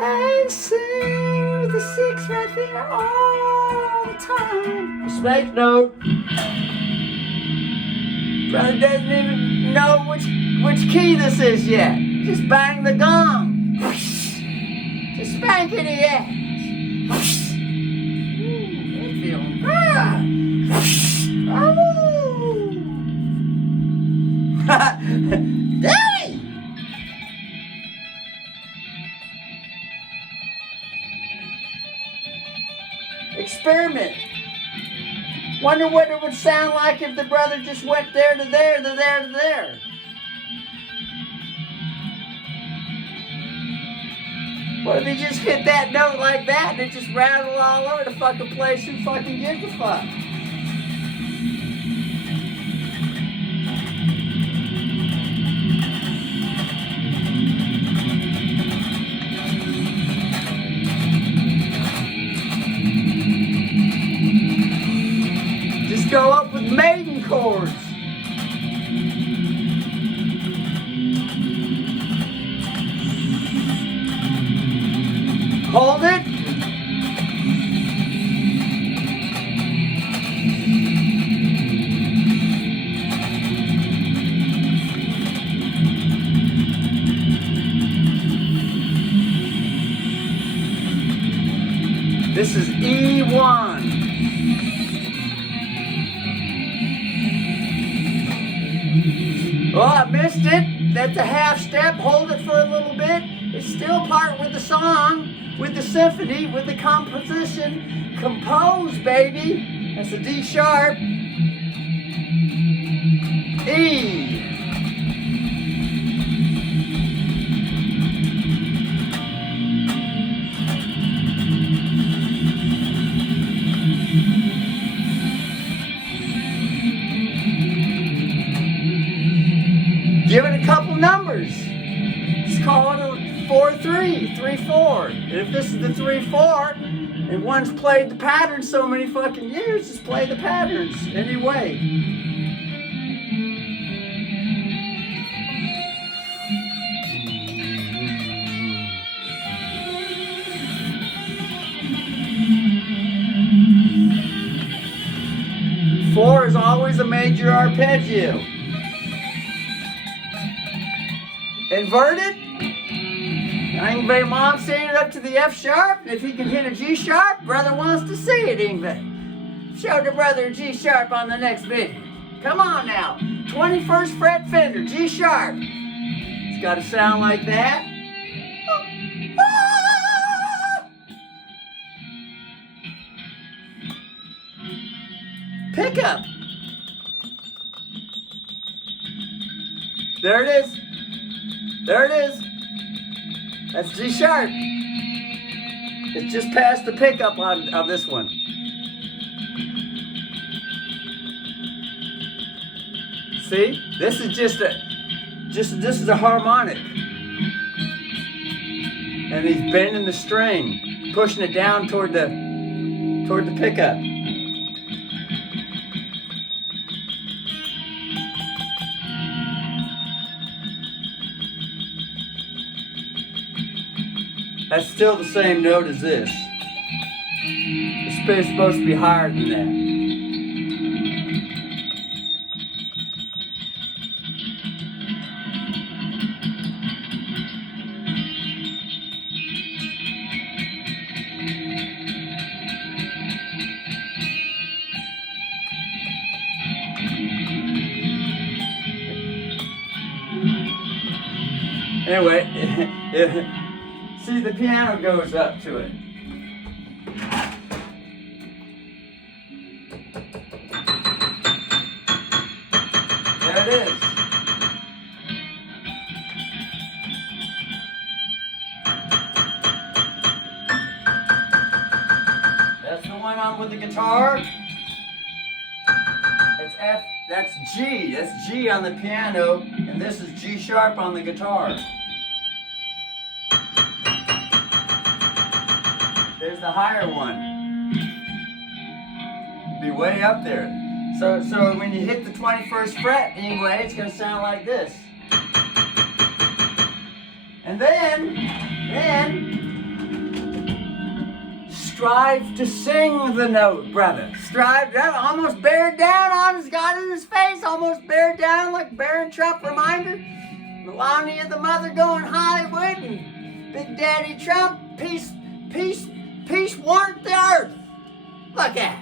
And sing with the 6 right there all the time. Respect note. Brother doesn't even know which key this is yet. Just bang the gong. Just spank in the ass. Ooh, feeling good. Daddy! Experiment. Wonder what it would sound like if the brother just went there to there, to there to there. What if he just hit that note like that and it just rattled all over the fucking place and fucking gives a fuck? Go up with maiden chords. Hold it. This is E1. Oh, I missed it. That's a half step. Hold it for a little bit. It's still part with the song, with the symphony, with the composition. Compose, baby. That's a D sharp. E. Give it a couple numbers. Let's call it a 4-3, 3-4. And if this is the 3-4, and one's played the pattern so many fucking years, just play the patterns anyway. Four is always a major arpeggio. Inverted. Ingve Mom saying it up to the F sharp. If he can hit a G sharp, brother wants to see it, Ingve. Show the brother a G sharp on the next video. Come on now. 21st fret Fender, G sharp. It's got to sound like that. Pickup. There it is. There it is. That's G sharp. It's just past the pickup on this one. See, this is this is a harmonic, and he's bending the string, pushing it down toward the pickup. That's still the same note as this. It's supposed to be higher than that. Anyway, see, the piano goes up to it. There it is. That's the one on with the guitar. That's F, that's G. That's G on the piano, and this is G sharp on the guitar. There's the higher one. Be way up there. So when you hit the 21st fret anyway, it's going to sound like this. And then strive to sing the note, brother. Strive, almost bear down on his God in his face, almost bear down like Baron Trump reminder. Melania the mother going Hollywood, and Big Daddy Trump, peace warrant the earth. Look at it.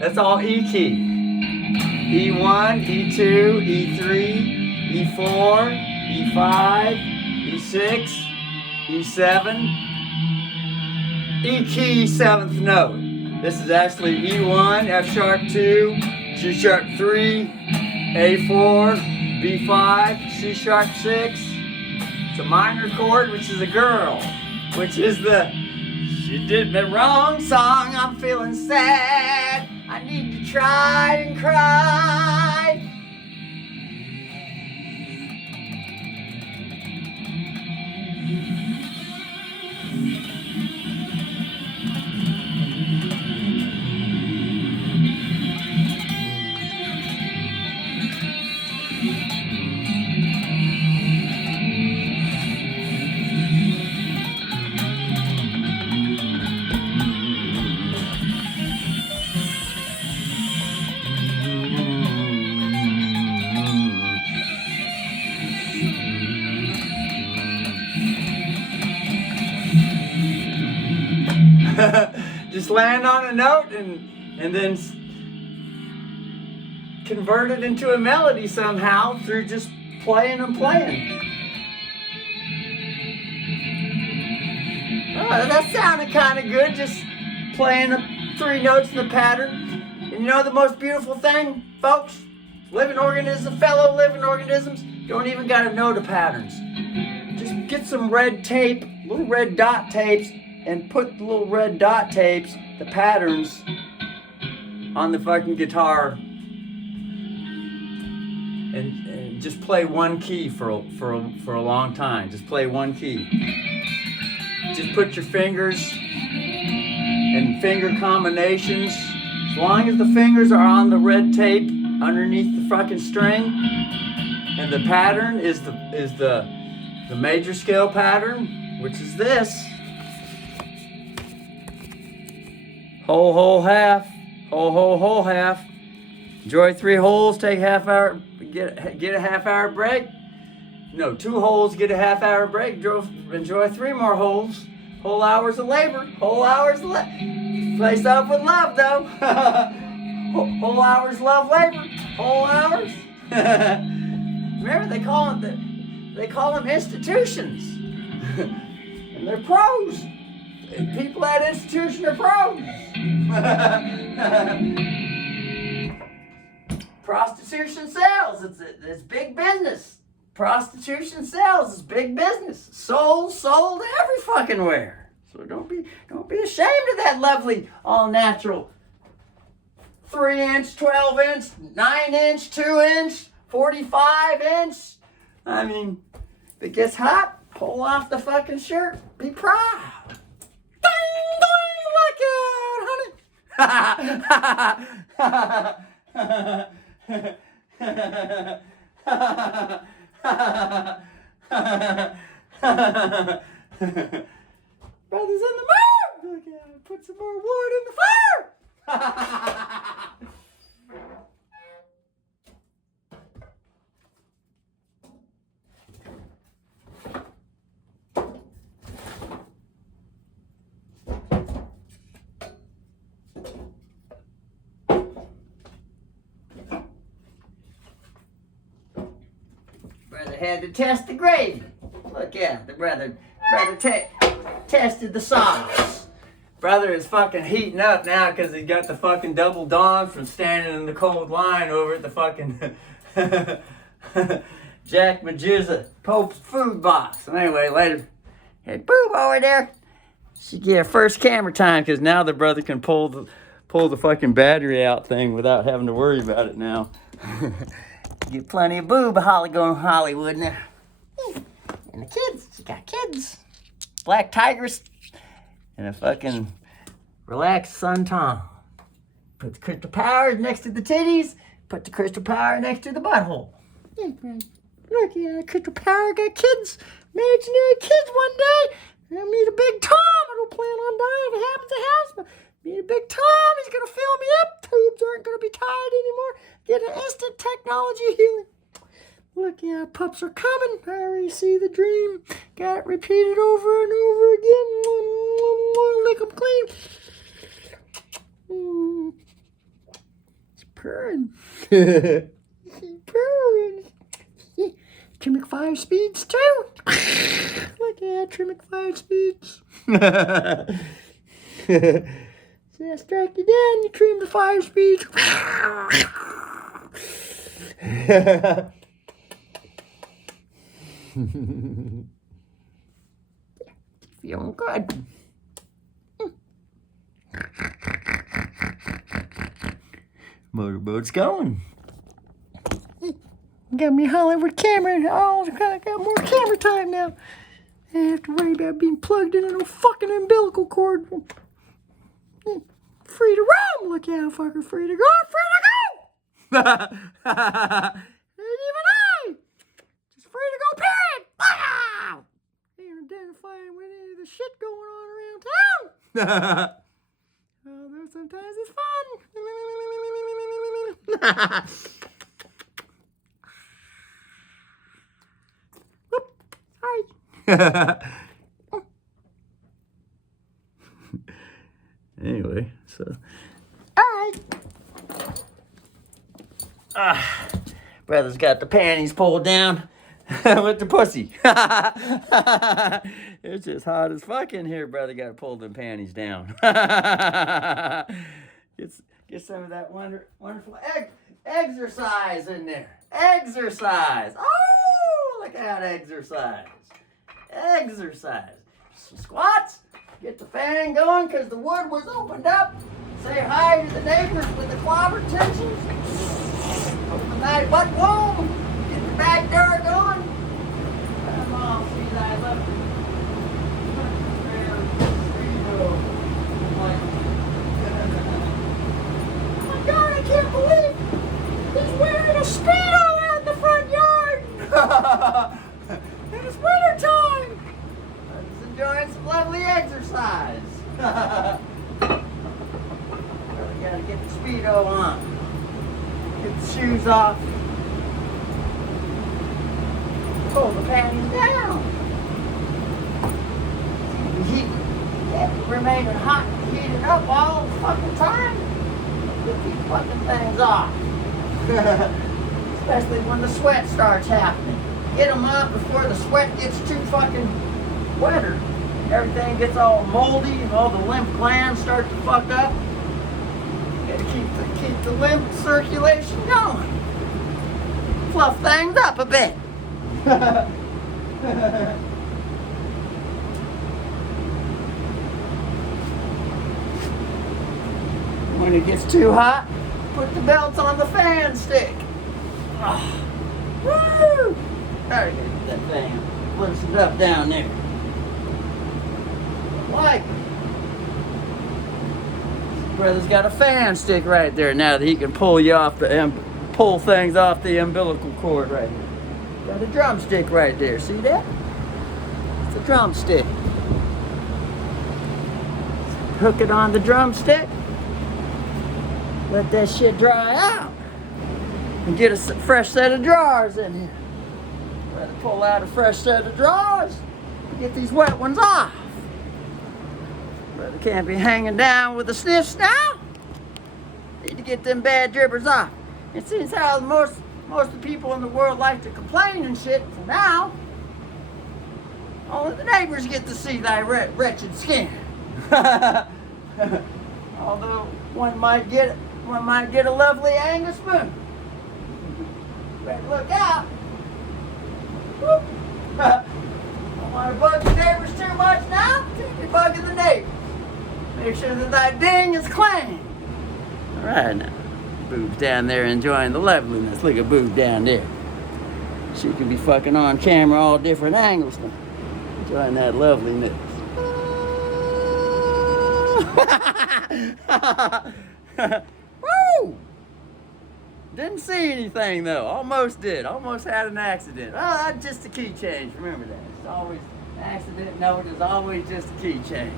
That's all E key. E1, E2, E3, E4, E5, E6, E7, E key 7th note. This is actually E1, F sharp 2, G sharp 3, A4, B5, C sharp 6. It's a minor chord, which is a girl, which is the "She did me wrong" song. I'm feeling sad. I need to try and cry. Just land on a note and then convert it into a melody somehow through just playing and playing. Oh, that sounded kind of good, just playing the 3 notes in the pattern. And you know the most beautiful thing, folks? Living organisms, fellow living organisms, Don't even gotta know the patterns. Just get some red tape, little red dot tapes, and put the little red dot tapes, the patterns, on the fucking guitar, and just play one key for a long time. Just play one key. Just put your fingers and finger combinations. As long as the fingers are on the red tape underneath the fucking string, and the pattern is the major scale pattern, which is this. Whole, whole, half. Whole, whole, whole, half. Enjoy 3 holes, take half hour, get a half hour break. No, 2 holes, get a half hour break. Enjoy 3 more holes. Whole hours of labor. Whole hours of labor. Play stuff with love, though. Whole hours, love, labor. Whole hours. Remember, they call them institutions, and they're pros. People at institution are pros. Prostitution sells. It's big business. Prostitution sells. It's big business. Sold every fucking where. So don't be ashamed of that lovely, all natural 3-inch, 12-inch, 9-inch, 2-inch, 45-inch. I mean, if it gets hot, pull off the fucking shirt. Be proud. Ding, ding, look out, honey. Brothers in the mood. Look out, put some more wood in the fire. Brother had to test the gravy. Look out, the brother tested the sauce. Brother is fucking heating up now because he got the fucking double dong from standing in the cold line over at the fucking Jack Majuzza Pope's food box. So anyway, later, hey, boob over there. She get her first camera time because now the brother can pull the fucking battery out thing without having to worry about it now. Get plenty of boob going Hollywood now. And the kids, she got kids. Black tigers and a fucking relaxed sun tom. Put the crystal powers next to the titties. Put the crystal power next to the butthole. Yeah, look, yeah, crystal power got kids. Imaginary kids one day. I meet a big Tom. I don't plan on dying if it happens to house, but meet a big Tom. He's gonna fill me up. Tubes aren't gonna be tied anymore. Get an instant technology healing. Look, yeah, pups are coming. I already see the dream. Got it repeated over and over again. Lick them clean. It's purring. It's purring. Trim 5 speeds too. Look, yeah, trim 5 speeds. So I strike you down, you trim the 5 speeds. Feeling good. Motorboat's going. Got me a Hollywood camera. Oh, I got more camera time now. I have to worry about being plugged into no fucking umbilical cord. Free to roam. Look out, fucker. Free to go. Free to go. And even I. Just free to go, period. Wow. Ain't identifying with any of the shit going on around town. Although sometimes it's fun. Whoop. Sorry. Anyway, so. Alright. Brother's got the panties pulled down with the pussy. It's just hot as fuck in here, brother. Got to pull them panties down. Get some of that wonderful exercise in there. Exercise. Oh! Check out exercise. Exercise. Some squats. Get the fan going because the wood was opened up. Say hi to the neighbors with the clobber tensions. Open that butt womb. Get the back door going. Mom, see that I left it. Oh my God, I can't believe he's wearing a Speedo out in the front yard. It's winter time. He's enjoying some lovely exercise. Really gotta get the Speedo on. Get the shoes off. Pull the panties down. The heat remaining hot and heated up all the fucking time. Get these fucking things off. Especially when the sweat starts happening. Get them up before the sweat gets too fucking wetter. Everything gets all moldy and all the lymph glands start to fuck up. You gotta keep the lymph circulation going. Fluff things up a bit. When it gets too hot, put the belts on the fan stick. Oh. Woo! Gotta get that thing loosened up down there. Like, brother's got a fan stick right there now that he can pull you off pull things off the umbilical cord right here. Got a drumstick right there. See that? It's a drumstick. Hook it on the drumstick. Let that shit dry out. And get a fresh set of drawers in here. Better pull out a fresh set of drawers. Get these wet ones off. Brother can't be hanging down with the sniffs now. Need to get them bad drippers off. It seems how most of the people in the world like to complain and shit for now. Only the neighbors get to see thy wretched skin. Although one might get a lovely Angus moon. Better look out. Don't want to bug the neighbors too much now. You're bugging the neighbors. Make sure that thy ding is clean. All right now. Boob's down there enjoying the loveliness. Look at Boob down there. She can be fucking on camera all different angles now. Enjoying that loveliness. Woo! Didn't see anything though. Almost did. Almost had an accident. Oh, that's just a key change. Remember that. It's always an accident. No, it is always just a key change.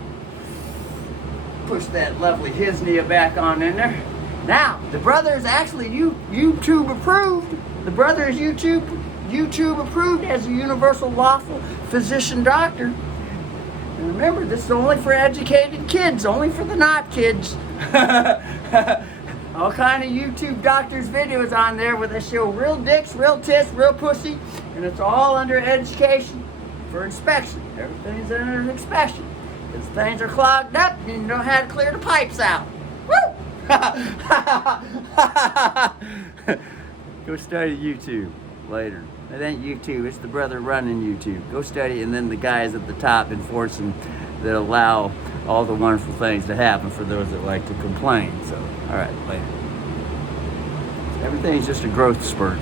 Push that lovely Hisnia back on in there. Now, the brother is actually YouTube approved. The brother is YouTube approved as a universal lawful physician doctor. And remember, this is only for educated kids, only for the not kids. All kind of YouTube doctors videos on there where they show real dicks, real tits, real pussy, and it's all under education for inspection. Everything's under inspection. Because things are clogged up and you know how to clear the pipes out. Woo! Go study YouTube later. It ain't YouTube, it's the brother running YouTube. Go study, and then the guys at the top enforcing that allow all the wonderful things to happen for those that like to complain. So, all right, later. Everything's just a growth spurt.